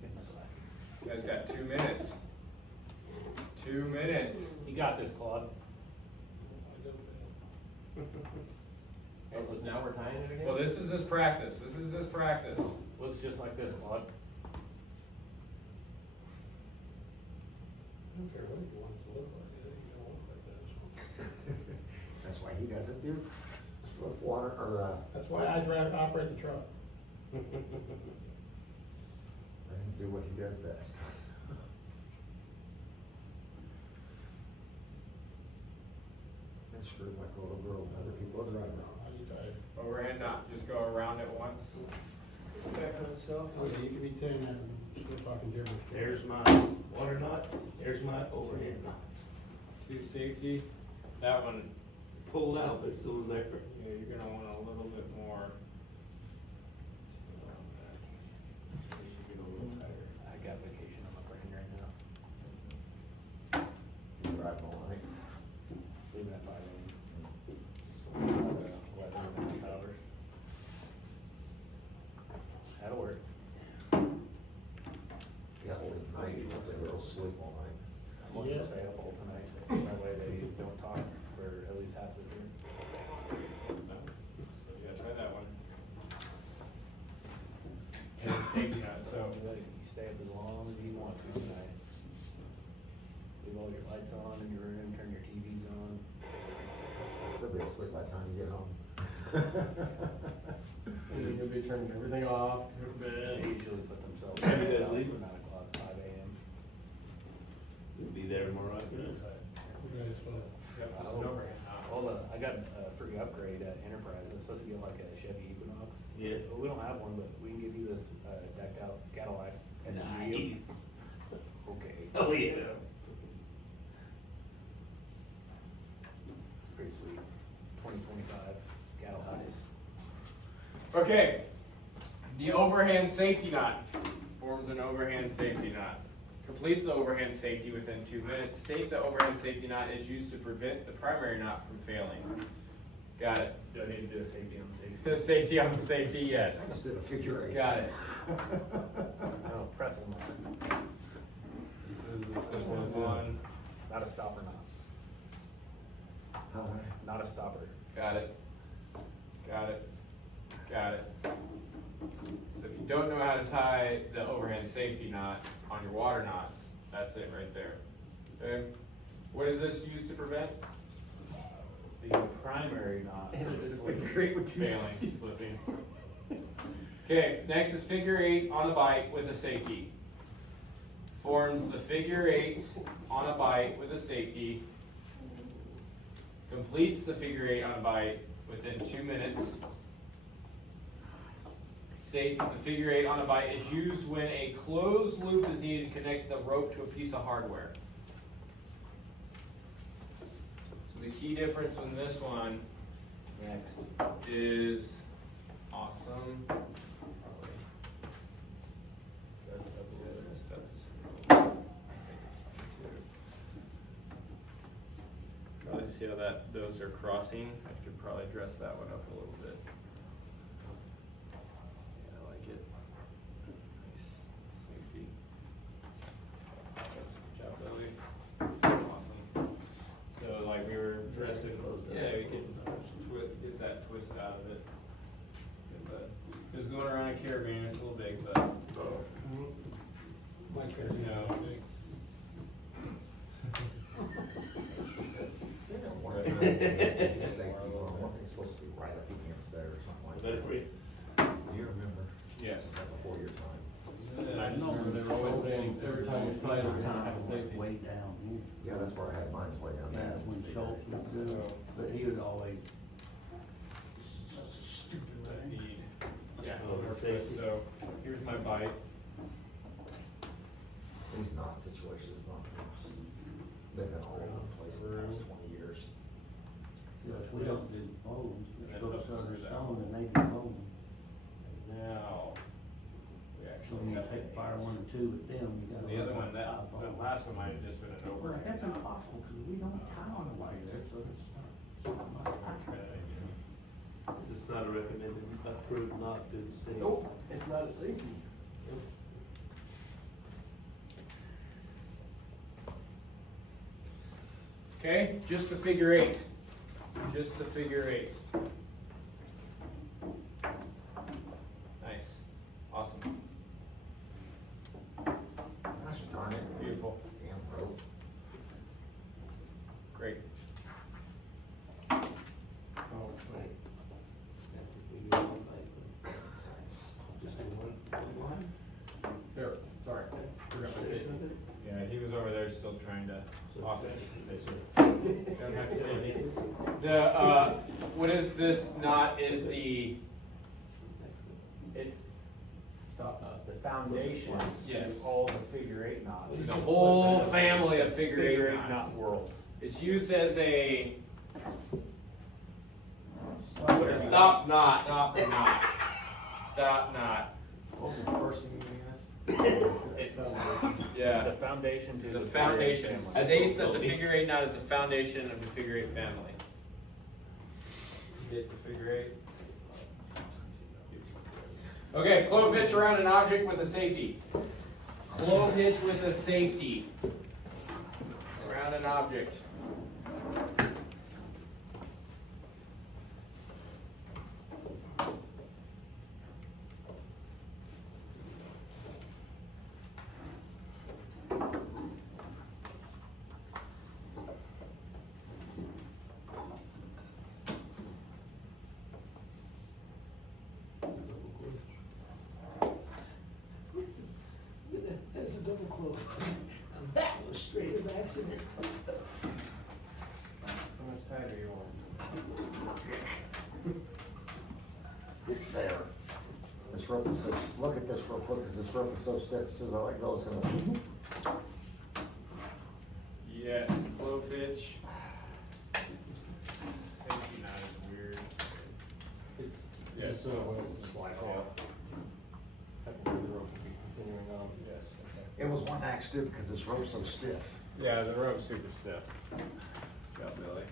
Get my glasses. You guys got 2 minutes. 2 minutes. You got this, Claude. Oh, now we're tying it again? Well, this is just practice. This is just practice. Looks just like this, Claude. I don't care what he wants to look like, it ain't gonna look like that, so. That's why he doesn't do with water, or, That's why I drive, operate the truck. let him do what he does best. And screw like a little girl, and other people are driving around. How you drive? Overhand knot. Just go around it once. Back on itself. Okay, you can be saying that, and still talking gibberish. There's my water knot, there's my overhand knots. 2 safety. That one, Pulled out, but it's still there. yeah, you're gonna want a little bit more. lights on in your room, turn your TVs on. They'll be asleep by the time you get home. And you'll be turning everything off, go to They bed. usually put themselves. When do you guys down leave? for 9 o'clock, 5 a.m. You'll be there tomorrow afternoon. Okay, so, Yep, just an overhand. Well, I got a free upgrade at Enterprise. I was supposed to get like a Chevy Equinox. Yeah. Well, we don't have one, but we can give you this decked out Cadillac SUV. Nice. Okay. Oh, yeah. It's pretty sweet. 2025 Cadillac. Okay, the overhand safety knot forms an overhand safety knot. Completes the overhand safety within 2 minutes. State the overhand safety knot is used to prevent the primary knot from failing. Got it. Do I need to do a safety on safety? The safety on the safety, I yes. just did a figure eight. Got it. No, pretzel knot. This is the simplest one. Not a stopper knot. How high? Not a stopper. Got it. Got it. Got it. So if you don't know how to tie the overhand safety knot on your water knots, that's it right there. Okay? What is this used to prevent? The primary knot. Failing, slipping. Okay, next is figure eight on a bite with a safety. Forms the figure eight on a bite with a safety. Completes the figure eight on a bite within 2 minutes. States that the figure eight on a bite is used when a closed loop is needed to connect the rope to a piece of hardware. So the key difference in this one Next. is awesome. That's up the other stuff. Probably see how those are crossing. I could probably dress that one up a little bit. Yeah, I like it. Nice. Safety. Good job, Billy. Awesome. So like we were dressing, yeah, we could get that twist out of it. But just going around a caravan, it's a little big, but my you car's know. Safety's on one, it's supposed to be right up against there or something like Better that. for you. Do you remember? Yes. That before your time. I remember they were always saying, every time you tie it, you're gonna have a safety. Way down here. Yeah, that's where I had mine, way down Yeah, there. when Schultz was doing it, but he would always, Such a stupid I thing. need, yeah, Oh, the safety. so here's my bite. These knot situations, they've been all over the place in the past 20 years. we don't do phones, we And then go to hook Southern covers out. Stone and they do phones. Now, we So actually when you have take fire 1 and 2 with them, you So gotta. the other run one, that, top the on. last one might have just been an Well, overhand. that's impossible, cause we don't tie on the way there, so it's not. Cause it's not a recommended approved knot through the state. It's not a safety. Okay, just the figure eight. Just the figure eight. Nice. Awesome. Gosh darn it. Beautiful. Damn rope. Great. Oh, wait. That's if we go on like, just do one line. Here, sorry. Forgot my statement. Yeah, he was over there still trying to. Awesome. Don't have to say anything. The, what is this knot is the, It's Stop knot. the foundation Yes. to all the figure eight knots. the whole family of figure eight knots. knot world. It's used as a. Stop knot. Stop knot. Stop knot. What was the first thing you asked? It's Yeah. the foundation to The the foundation figure eight family. states that the figure eight knot is the foundation of the figure eight family. Get the figure eight. Okay, clove hitch around an object with a safety. Clove hitch with a safety. Around an object. close. That was straight of accident. How much tighter you want? There. This rope is so, look at this real quick, cause this rope is so stiff, as soon as I let go, it's gonna. Yes, flow pitch. Safety knot is weird. It's Yeah. just so it won't slide off. Technically, the rope will be continuing on, yes, okay. It was one act stupid, because this rope's so stiff. Yeah, the rope's super stiff. Got Billy.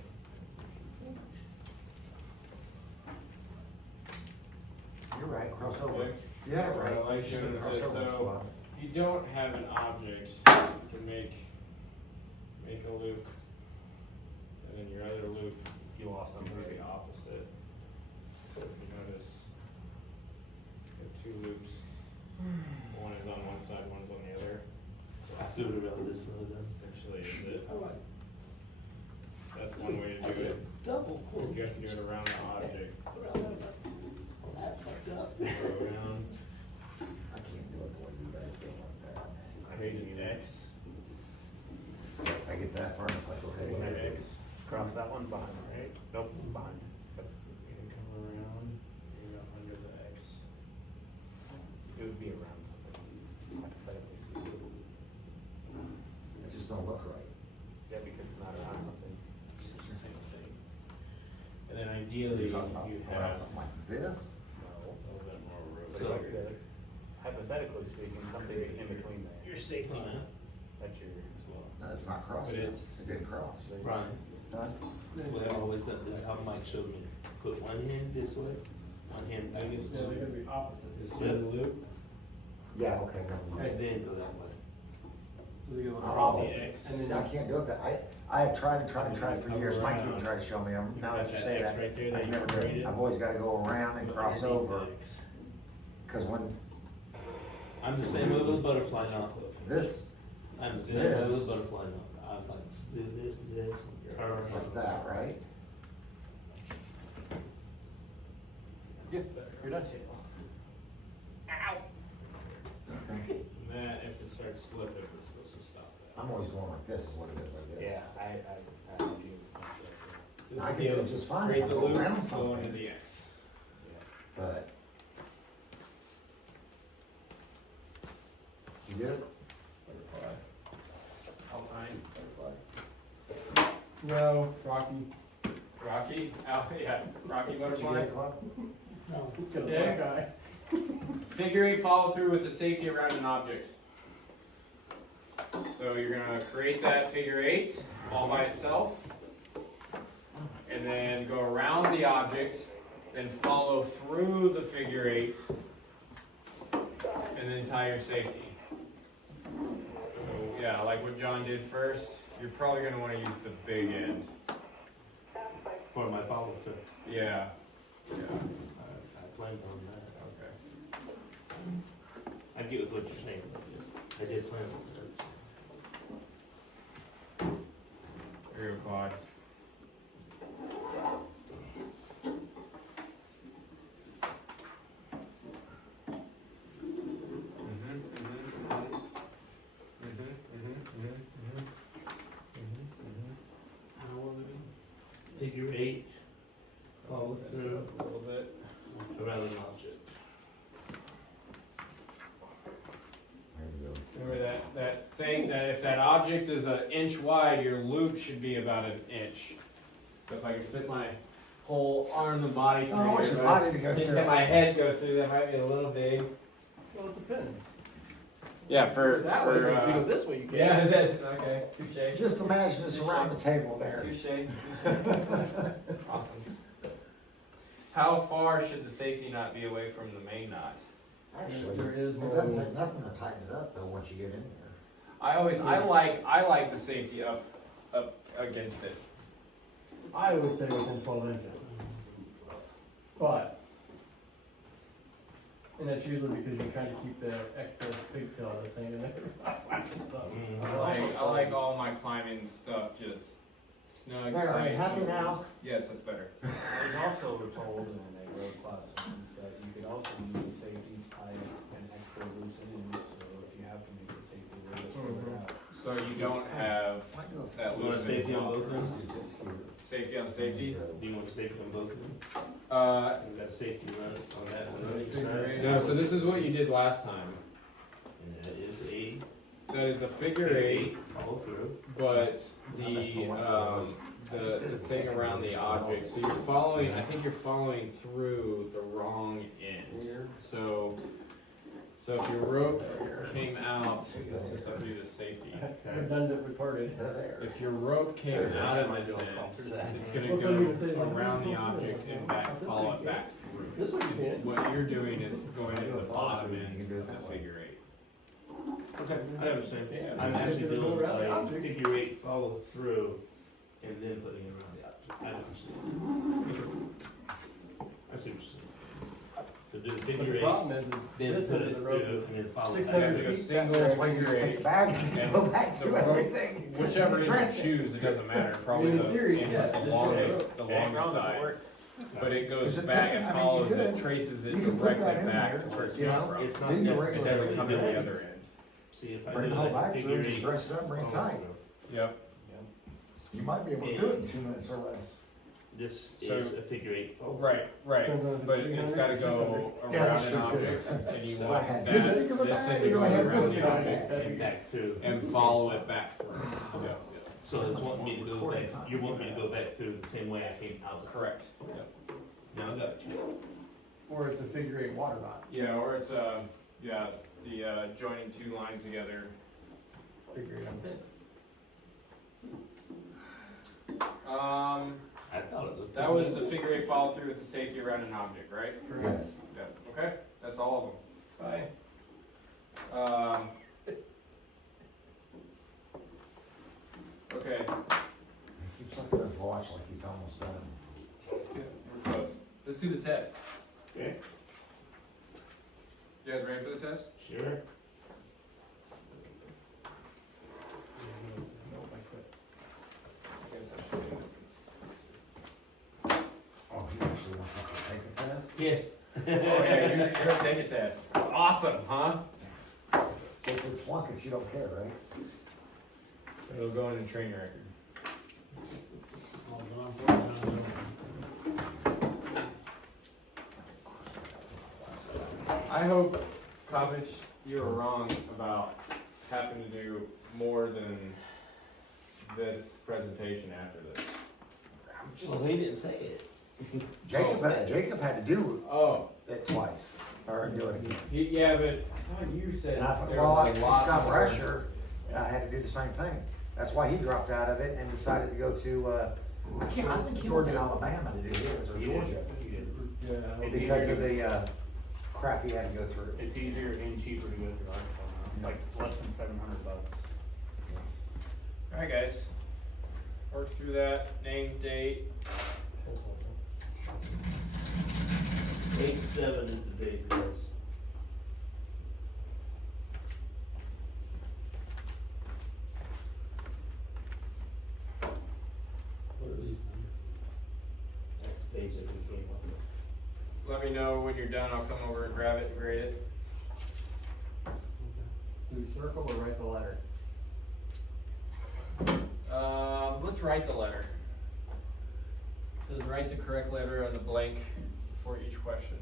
You're right, cross over. Okay. Yeah, right. I like You said doing cross this, over. so if you don't have an object, you can make a loop. And then your other loop, if you lost them, would be opposite. So if you notice, you have two loops. One is on one side, one's on the other. Do it around this side then. Essentially, is it. I like That's one way to do it. double close. You have to do it around the object. That fucked up. Go around, I can't do it the way you guys do it like that. create an X. If I get that far, it's like, okay, Create whatever. an X. Cross that one behind, right? Nope, behind. Yep. You can come around, you go under the X. It would be around something, hypothetically speaking. It just don't look right. Yeah, because it's not around something, it's just a single shape. And then So ideally, you're talking about you around have, something like this? no, a little bit more room. So- Hypothetically speaking, something's in between there. Your safety net. That's yours as well. No, it's not crossed. But though. it's- It didn't cross. Brian, Huh? this is what I've always done, this is how Mike showed me. Put one hand this way, one hand back this Yeah, they're way, gonna be opposite, is Yeah. one loop, Yeah, okay, never and mind. then go that way. so they go Oh, around the the X. X, and See, I then can't do it, that, I have tried for years, Mike even around. tried to show me, You now got that you that say X that, right there that I've you never done, created? I've always gotta go around and cross Underneath over, the X. cause when I'm the same way with a butterfly knot. this, I'm the same way with This. a butterfly knot. I like do this, it's like that, right? you're done. Okay. And that, if it starts slipping, it's supposed to stop that. I'm always going like this is what it is, like this. Yeah, I do. I can do it just fine, Create I the go loop, around go into something, the X. but. You get it? Alpine. No, Rocky, Rocky, oh, yeah, Rocky Did you butterfly. get it, Club? No, it's got a Yeah. black eye. Figure eight follow through with the safety around an object. So you're gonna create that figure eight all by itself. And then go around the object, then follow through the figure eight. And then tie your safety. So yeah, like what John did first, you're probably gonna wanna use the big end. For my follow through. Yeah, yeah, I planned on that. okay. I get with what you're saying. I did plan on that. There you go, Claude. Figure eight, follow through A little bit. around an object. There you go. Remember that thing, that if that object is an inch wide, your loop should be about an inch. So if I could fit my whole arm and body through Oh, I want here, your but body to go just through. have my head go through, that might be a little big. Well, it depends. Yeah, for, That way, if you go this way, you can. yeah, that's, okay, touche. Just imagine it's around the table there. Touche. Awesome. How far should the safety knot be away from the main knot? Actually, There is it doesn't no- take nothing to tighten it up though, once you get in there. I like the safety up against it. I would say within 12 inches. But, and that's usually because you're trying to keep the excess pigtail that's hanging there. I like all my climbing stuff just snug. There, are you tight, happy loose. now? Yes, that's better. I was also told in a road class once that you could also use the safety tie an extra loose end, so if you have to make the safety a little bit So you don't have that You want loose. safety on both ends? Safety on safety? Do you want safety on both ends? You got a safety run on that one on each side? No, so this is what you did last time. And that is a That is a figure eight, follow through. but the thing around the object, so you're following, I think you're following through the wrong end. So if your rope came out, let's just undo the safety. Redundant retarded. If your rope came out of this end, it's gonna go around the object and back, follow it back through. This one you can. What you're doing is going to the bottom end of the figure eight. Okay, I understand. Yeah. I'm actually Go doing around the a object. figure eight follow through and then putting it around the object. I understand. I see what you're saying. So do the But figure the eight, problem is then this put end it of the through rope is and then follow. 600 back. You have a feet. single That's why you figure just take eight. the bag and And go back the through rope- everything. Whichever end you Dress it. choose, it doesn't matter, probably In the, theory, the yeah, just longest, the show longest side. But it goes Is it back, taken? it I mean, you follows it, could- traces it you could put directly that in back there, to where it's you come know? from. It's not Then you It regular- doesn't come to the necessarily other end. See, if I Bring do the whole like bag figure through, just eight. dress it up, bring it follow tight. through, Yep. You might be able to do it in 2 minutes or less. This So- is a figure eight follow. Right, right, Depends on if it's but it's 300, gotta 600. go Yeah, around that's an true, too. object, and you So want I had that, this this big of a thing bag, to you go know, I had around this the big of a object bag. And back through. and follow it back through. Yep, So it's wanting me to go back, you want me to go back through the same way I came out. correct. Yep. Now I got you. Or it's a figure eight water knot. Yeah, or it's the joining two lines together. Figure eight on bit. I thought it was. That was a figure eight follow through with the safety around an object, right? Yes. Yep, okay, that's all Bye. of them. Okay, He keeps looking at his watch like he's almost done. we're close. Let's do the test. Okay. You guys ready for the test? Sure. I guess I should do it. Oh, he actually wants us to take a test? Yes. Oh, yeah, you're gonna take a test. Awesome, huh? So if we flunk it, you don't care, right? It'll go in the training record. All gone for it, I hope, Kovich, you were wrong about having to do more than this presentation after this. Well, he didn't say it. Jacob had to do Oh, it twice, or do it again. yeah, but I thought you said And I thought, there well, was a lot Scott more. Brasher, I had to do the same thing. That's why he dropped out of it and decided to go to, I think he went to Alabama to do his, or He did. Georgia, He did. Yeah. It's because easier of the, crap he had to go through. It's easier and cheaper to go through Arkansas now. It's like less than $700. Alright, guys. Work through that, name, date. 8/7 is the date, Chris. What are these That's the page that we came up with. Let me know when you're done, I'll come over and grab it and grade it. Do we circle or write the letter? Let's write the letter. It says write the correct letter on the blank for each question.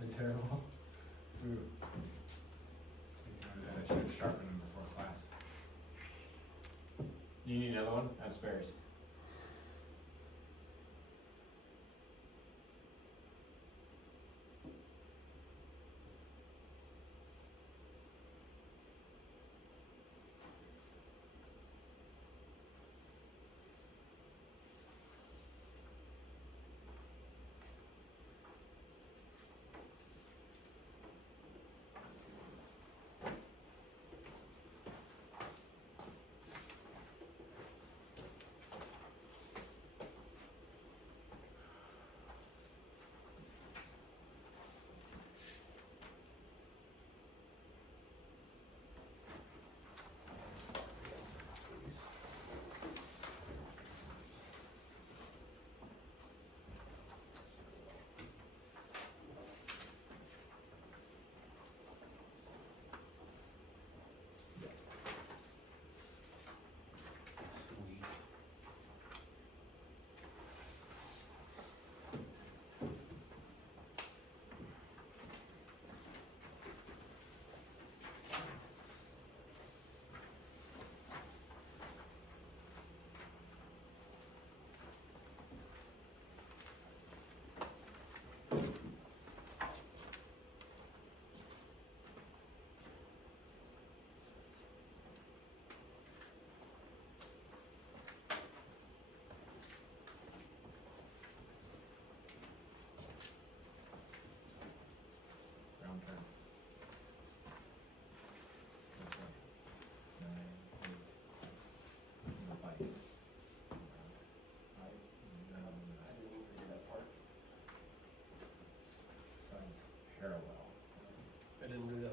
They're terrible. I should have sharpened them before class. Do you need another one? I have spares.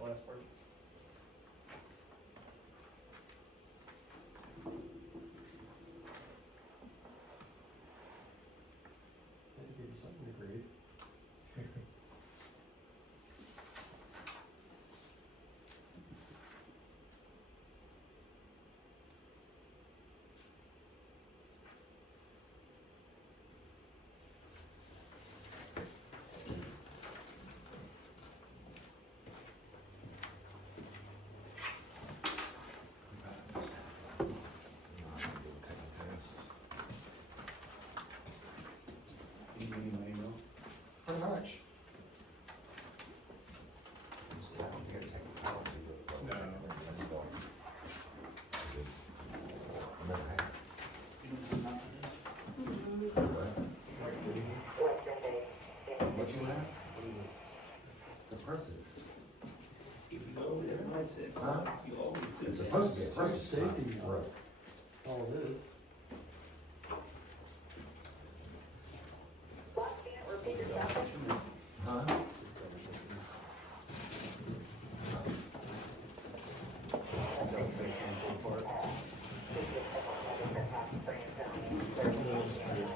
last part. Had to give you something to read. You need my email? Pretty much. I don't get to take a penalty, but. No. Never had. You don't know nothing? What you ask? The process. If you go there, I'd say, Huh? you always do It's that. supposed to be a process, Safety not for us. All it is. Last minute, repeat yourself. Huh?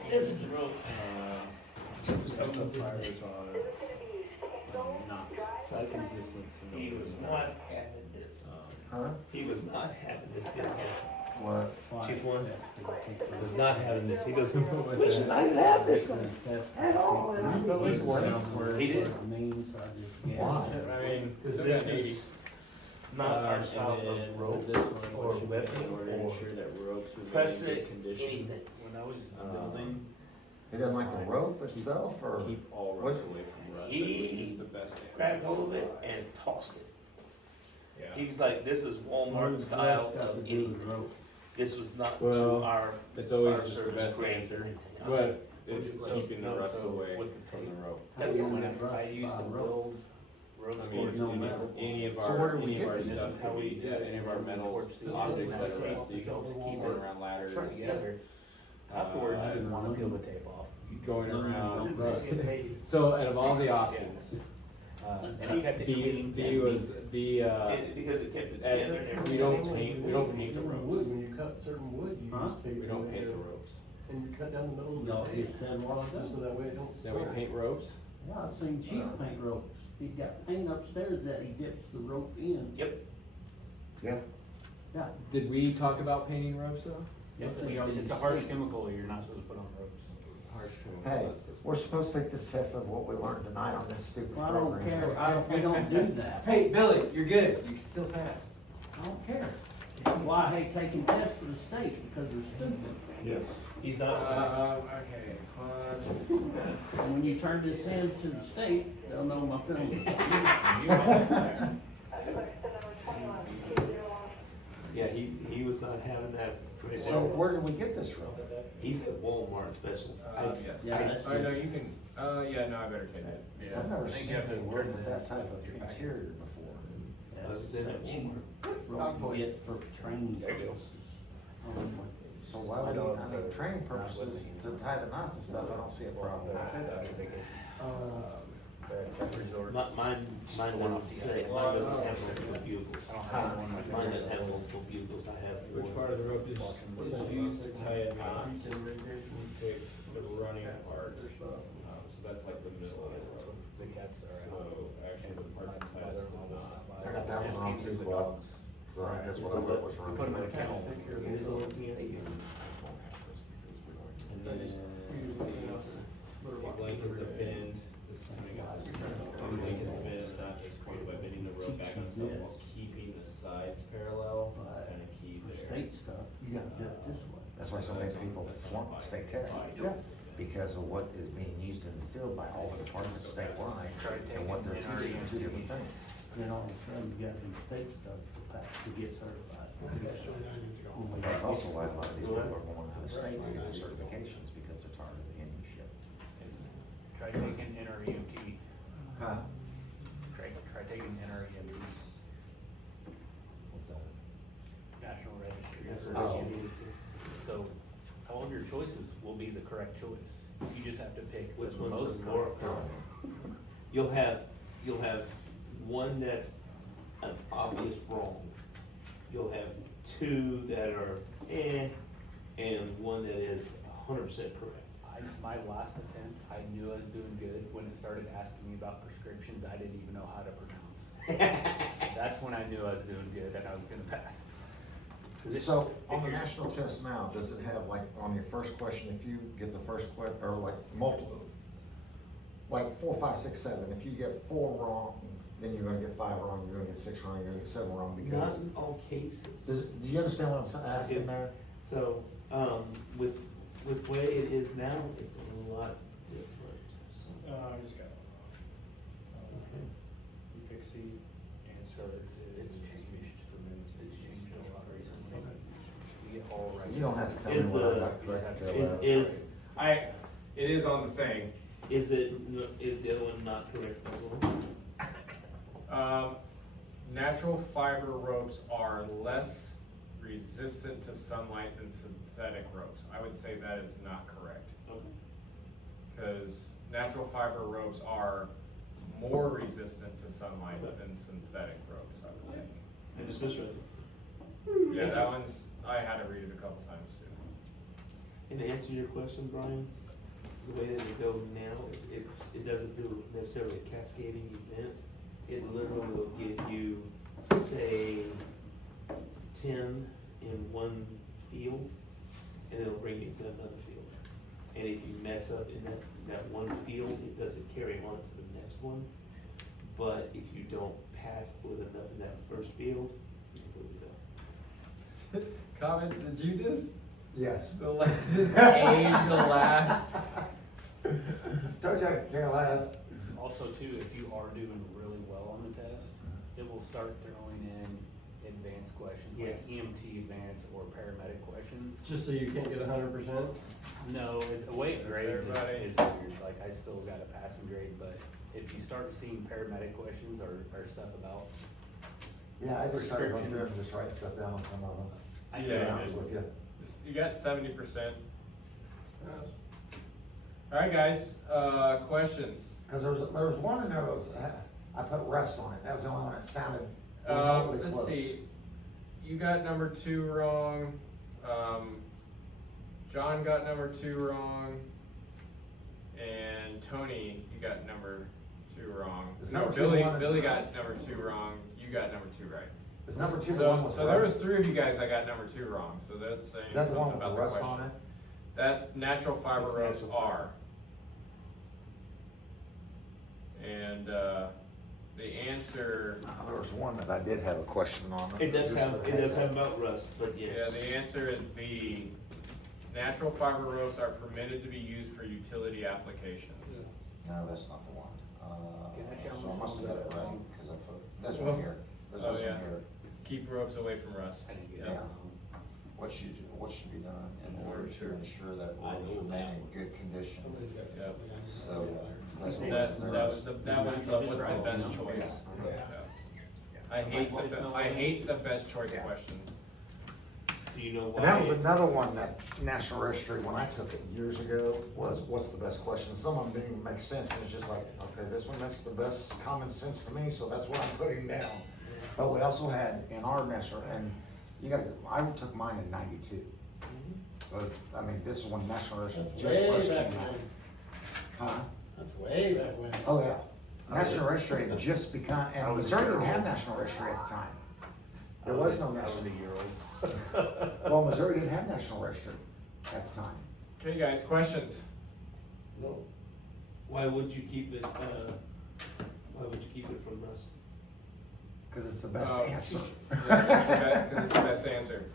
This is the road. Some of the priors on it, Not. so I consistent to He was not having this. Huh? He was not having this. Didn't he? What? Chief one was not having this. He goes, we should not have this one at all. And I felt like, what? He did. Why? I mean, Because still this got 80. is not our style of rope This one, or what you weapon did in order to or ensure that ropes were made in precedent, good condition. anything. When I was building, He doesn't like the rope itself, or? Keep all ropes away from rust. He I think is the best answer. Grabbed hold of it and tossed it. He Yeah. was like, this is Walmart style of anything. This was not to Well, our. It's always our just the service best grade. answer, So but it's it's so- keeping the no, rust so away with the from the tape. rope. whenever I used to build road I mean, courses, any of So where our, do we any of our get this? stuff This is how could we be, do it. any of our metal Torch steel. objects that That's are it. rusty, Helps keep going it around ladders. shut together. Afterwards, you didn't wanna peel the tape off. Going around. It's like, hey, So out of all the options, And I kept it clean. B was the, because it kept it together. and we everything. don't paint the Wood, ropes. when you cut certain wood, you Huh? use tape. We don't in paint the there, ropes. And you cut down the middle of Y'all the just tape, said what I just so done. that way it don't Now we snap. paint ropes. Yeah, I've seen cheap paint ropes. He got paint upstairs that he dips the rope in. Yep. Yeah. Yeah. Did we talk about painting ropes though? It's a harsh chemical you're not supposed to put on ropes. Harsh Hey, we're supposed to take this test of what we learned tonight on this stupid Well, I don't program. care if we don't do that. Hey, Billy, you're good. You still passed. I don't care. Why I hate taking tests for the state, because they're stupid. Yes. He's not. Okay, clutch. And when you turn this in to the state, they'll know my feelings. Yeah, he was not having that. So where did we get this from? He's at Walmart specials. Yes. Yeah, that's Oh, no, you can, yeah, no, I better take that. I've never I think seen you have to it word with it that in type of your packet. interior before. Other than at Walmart. Rope we get for training purposes. So why would you, I mean, training purposes, to tie the knots and stuff, I don't see a problem. Mine doesn't say, mine doesn't have multiple bugles. Mine doesn't have multiple bugles, I have Which one. part of the rope is used to tie a knot? We picked the running part, so that's like the middle of the rope. The cats are So actually the part that ties the knot. I got that one on too, Bob. So that's what I thought was We wrong. put them in a kennel. Here's a little DNA. And then, the length is the bend, this is coming up. The length is the bend, not just created by bending the rope back on itself while keeping the sides parallel, it's kind of key For there. state stuff, you gotta do it this way. That's why so many people flunk the state test. Because of what is being used in the field by all the departments statewide and what they're teaching, two different things. Then all of a sudden, you gotta do state stuff to get certified. That's also why a lot of these people are going to the state to get their certifications, because they're tired of the Indian shit. Try taking NREMT. Huh? Try taking NREMT, What's that? National Registry. Oh. So all of your choices will be the correct choice. You just have to pick Which the one's most the more? correct. You'll have one that's an obvious wrong. You'll have two that are and one that is 100% correct. My last attempt, I knew I was doing good. When it started asking me about prescriptions, I didn't even know how to pronounce. That's when I knew I was doing good and I was gonna pass. So, on the national test now, does it have like, on your first question, if you get the first or like multiple, like 4, 5, 6, 7, if you get 4 wrong, then you're gonna get 5 wrong, you're gonna get 6 wrong, you're gonna get 7 wrong Not because. in all cases. Do you understand what I'm asking there? So, with the way it is now, it's a lot different. So, I just got okay. You pick C. And So it's changed. It's changed a lot recently. We get all right. You don't have to tell me Is what I the- got correct. It is on the thing. Is the other one not correct as well? Natural fiber ropes are less resistant to sunlight than synthetic ropes. I would say that is not correct. Okay. Because natural fiber ropes are more resistant to sunlight than synthetic ropes, I would think. I just misread it. Yeah, that one's, I had to read it a couple times too. And to answer your question, Brian, the way that it goes now, it doesn't do necessarily a cascading event. It literally will give you, say, 10 in one field, and it'll bring you to another field. And if you mess up in that one field, it doesn't carry on to the next one. But if you don't pass with enough in that first field, you completely fail. Comments, did you just, Yes. just aim the last? Told you I could care less. Also too, if you are doing really well on the test, it will start throwing in advanced questions, like EMT advanced or paramedic questions. Just so you can't get 100%? No, the way it grades Everybody. is weird, like I still got a passing grade, but if you start seeing paramedic questions or stuff about, Yeah, I just started going through and just writing stuff down on some of them. I To be Yeah. honest with you. You got 70%. All right, guys, questions? Cause there was one in there that was, I put rest on it, that was the only one that sounded remotely close. Let's see, you got number 2 wrong, John got number 2 wrong, and Tony, you got number 2 wrong. Is No, number two Billy, one? Billy got number 2 wrong, you got number 2 right. Is number 2 the one So, with so there was rest? 3 of you guys that got number 2 wrong, so that's saying Is that the something one with about the the rest on question. it? That's natural fiber That's ropes natural fiber. are. And, the answer, There was one that I did have a question on. It does have about rust, but yes. yeah, the answer is B. Natural fiber ropes are permitted to be used for utility applications. No, that's not the one. Can I challenge So I must have got it that? right, cause I put, this one here, there's Oh, this yeah. one here. Keep ropes away from rust. I didn't get Yeah. it. What should be done in In order order to to- ensure that I roads know remain that in good condition? Yep. So, that's what That there was is. the best choice. I hate the best choice Yeah. questions. Do you know why? And that was another one that National Registry, when I took it years ago, was what's the best question? Some of them didn't even make sense, and it's just like, okay, this one makes the best common sense to me, so that's what I'm putting down. But we also had in our national, and you got, I took mine in 92. So, I mean, this is when National Registry That's just way first back came out. when. Huh? That's way back when. Oh, yeah. National Registry had just become, I and was a Missouri year didn't have old. National Registry at the time. I There was no I was national. a year old. Well, Missouri didn't have National Registry at the time. Okay, guys, questions? No. Why would you keep it, why would you keep it from rust? Cause it's the best Oh. answer. Yeah, because it's the best answer.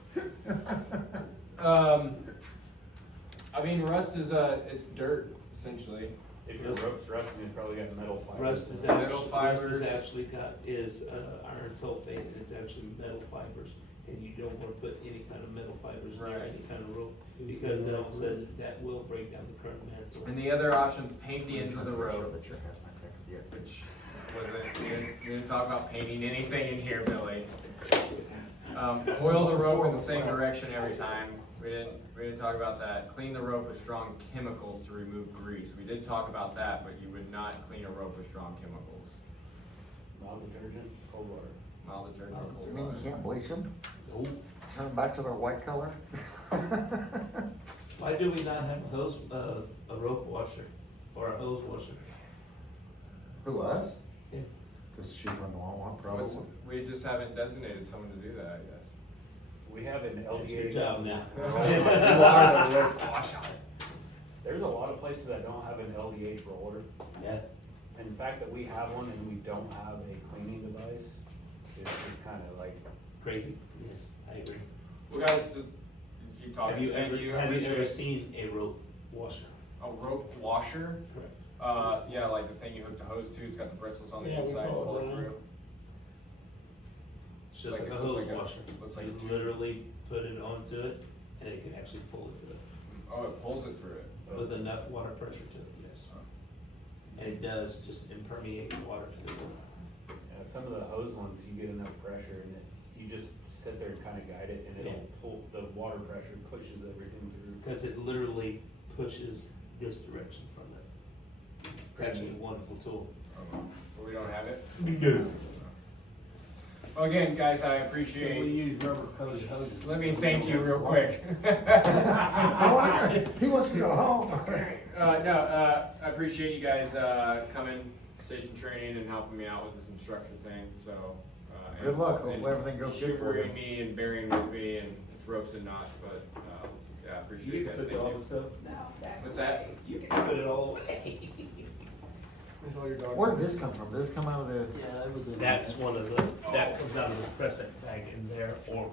I mean, rust is it's dirt, essentially. If your rope's rusting, it's probably got metal fibers. Rust is in it. Metal actually, fibers. is iron sulfate, and it's actually metal fibers. And you don't wanna put any kind of metal fibers near Right. any kind of rope, because then all of a sudden, that will break down the current mantle. And the other option's paint the ends of the road, That your hazmat tech could get. which wasn't, we didn't talk about painting anything in here, Billy. Coil the rope in the same direction every time. We didn't talk about that. Clean the rope with strong chemicals to remove grease. We did talk about that, but you would not clean a rope with strong chemicals. Non-detergent, cold water. Mild detergent. You mean you can't bleach them? Nope. Turn them back to their white color? Why do we not have a hose, a rope washer or a hose washer? Who, us? Yeah. Cause she run the long one, What's- probably. We just haven't designated someone to do that, I guess. We have an That's your LDA. job now. You are the rope washer. There's a lot of places that don't have an LDH roller. Yeah. And the fact that we have one and we don't have a cleaning device is just kinda like, Crazy? Yes, I agree. Well, guys, just keep talking. Have you Thank ever, you. have you Appreciate ever it. seen a rope washer? A rope washer? Correct. Yeah, like the thing you hook the hose to, it's got the bristles on the Yeah, we inside, call it pull it down. through. It's just Like like it a looks hose like a- washer. looks like You a tube. literally put it onto it and it can actually pull it through Oh, it pulls it through it. with enough water pressure to it, yes. And it does just impermeate water to it. some of the hose ones, you get enough pressure and it, you just sit there and kinda guide it and Yeah. it'll pull, the water pressure pushes everything through. Because it literally pushes this direction from it. It's actually a wonderful tool. But we don't have it. No. Well, again, guys, I Can we appreciate, use rubber coated hoses? let me thank you real quick. He wants to go home. I appreciate you guys, coming, station training and helping me out with this instruction thing, so. and- Good luck. Hopefully and everything goes good for you. Humoring me and bearing with me, and it's ropes and knots, but, yeah, I appreciate You you can guys, put thank all you. the stuff now. What's that? You can put it all away. Control your dog. Where did this come from? Did this come out of the? Yeah, it was in. That's one of the, that comes out of the crescent bag in there or from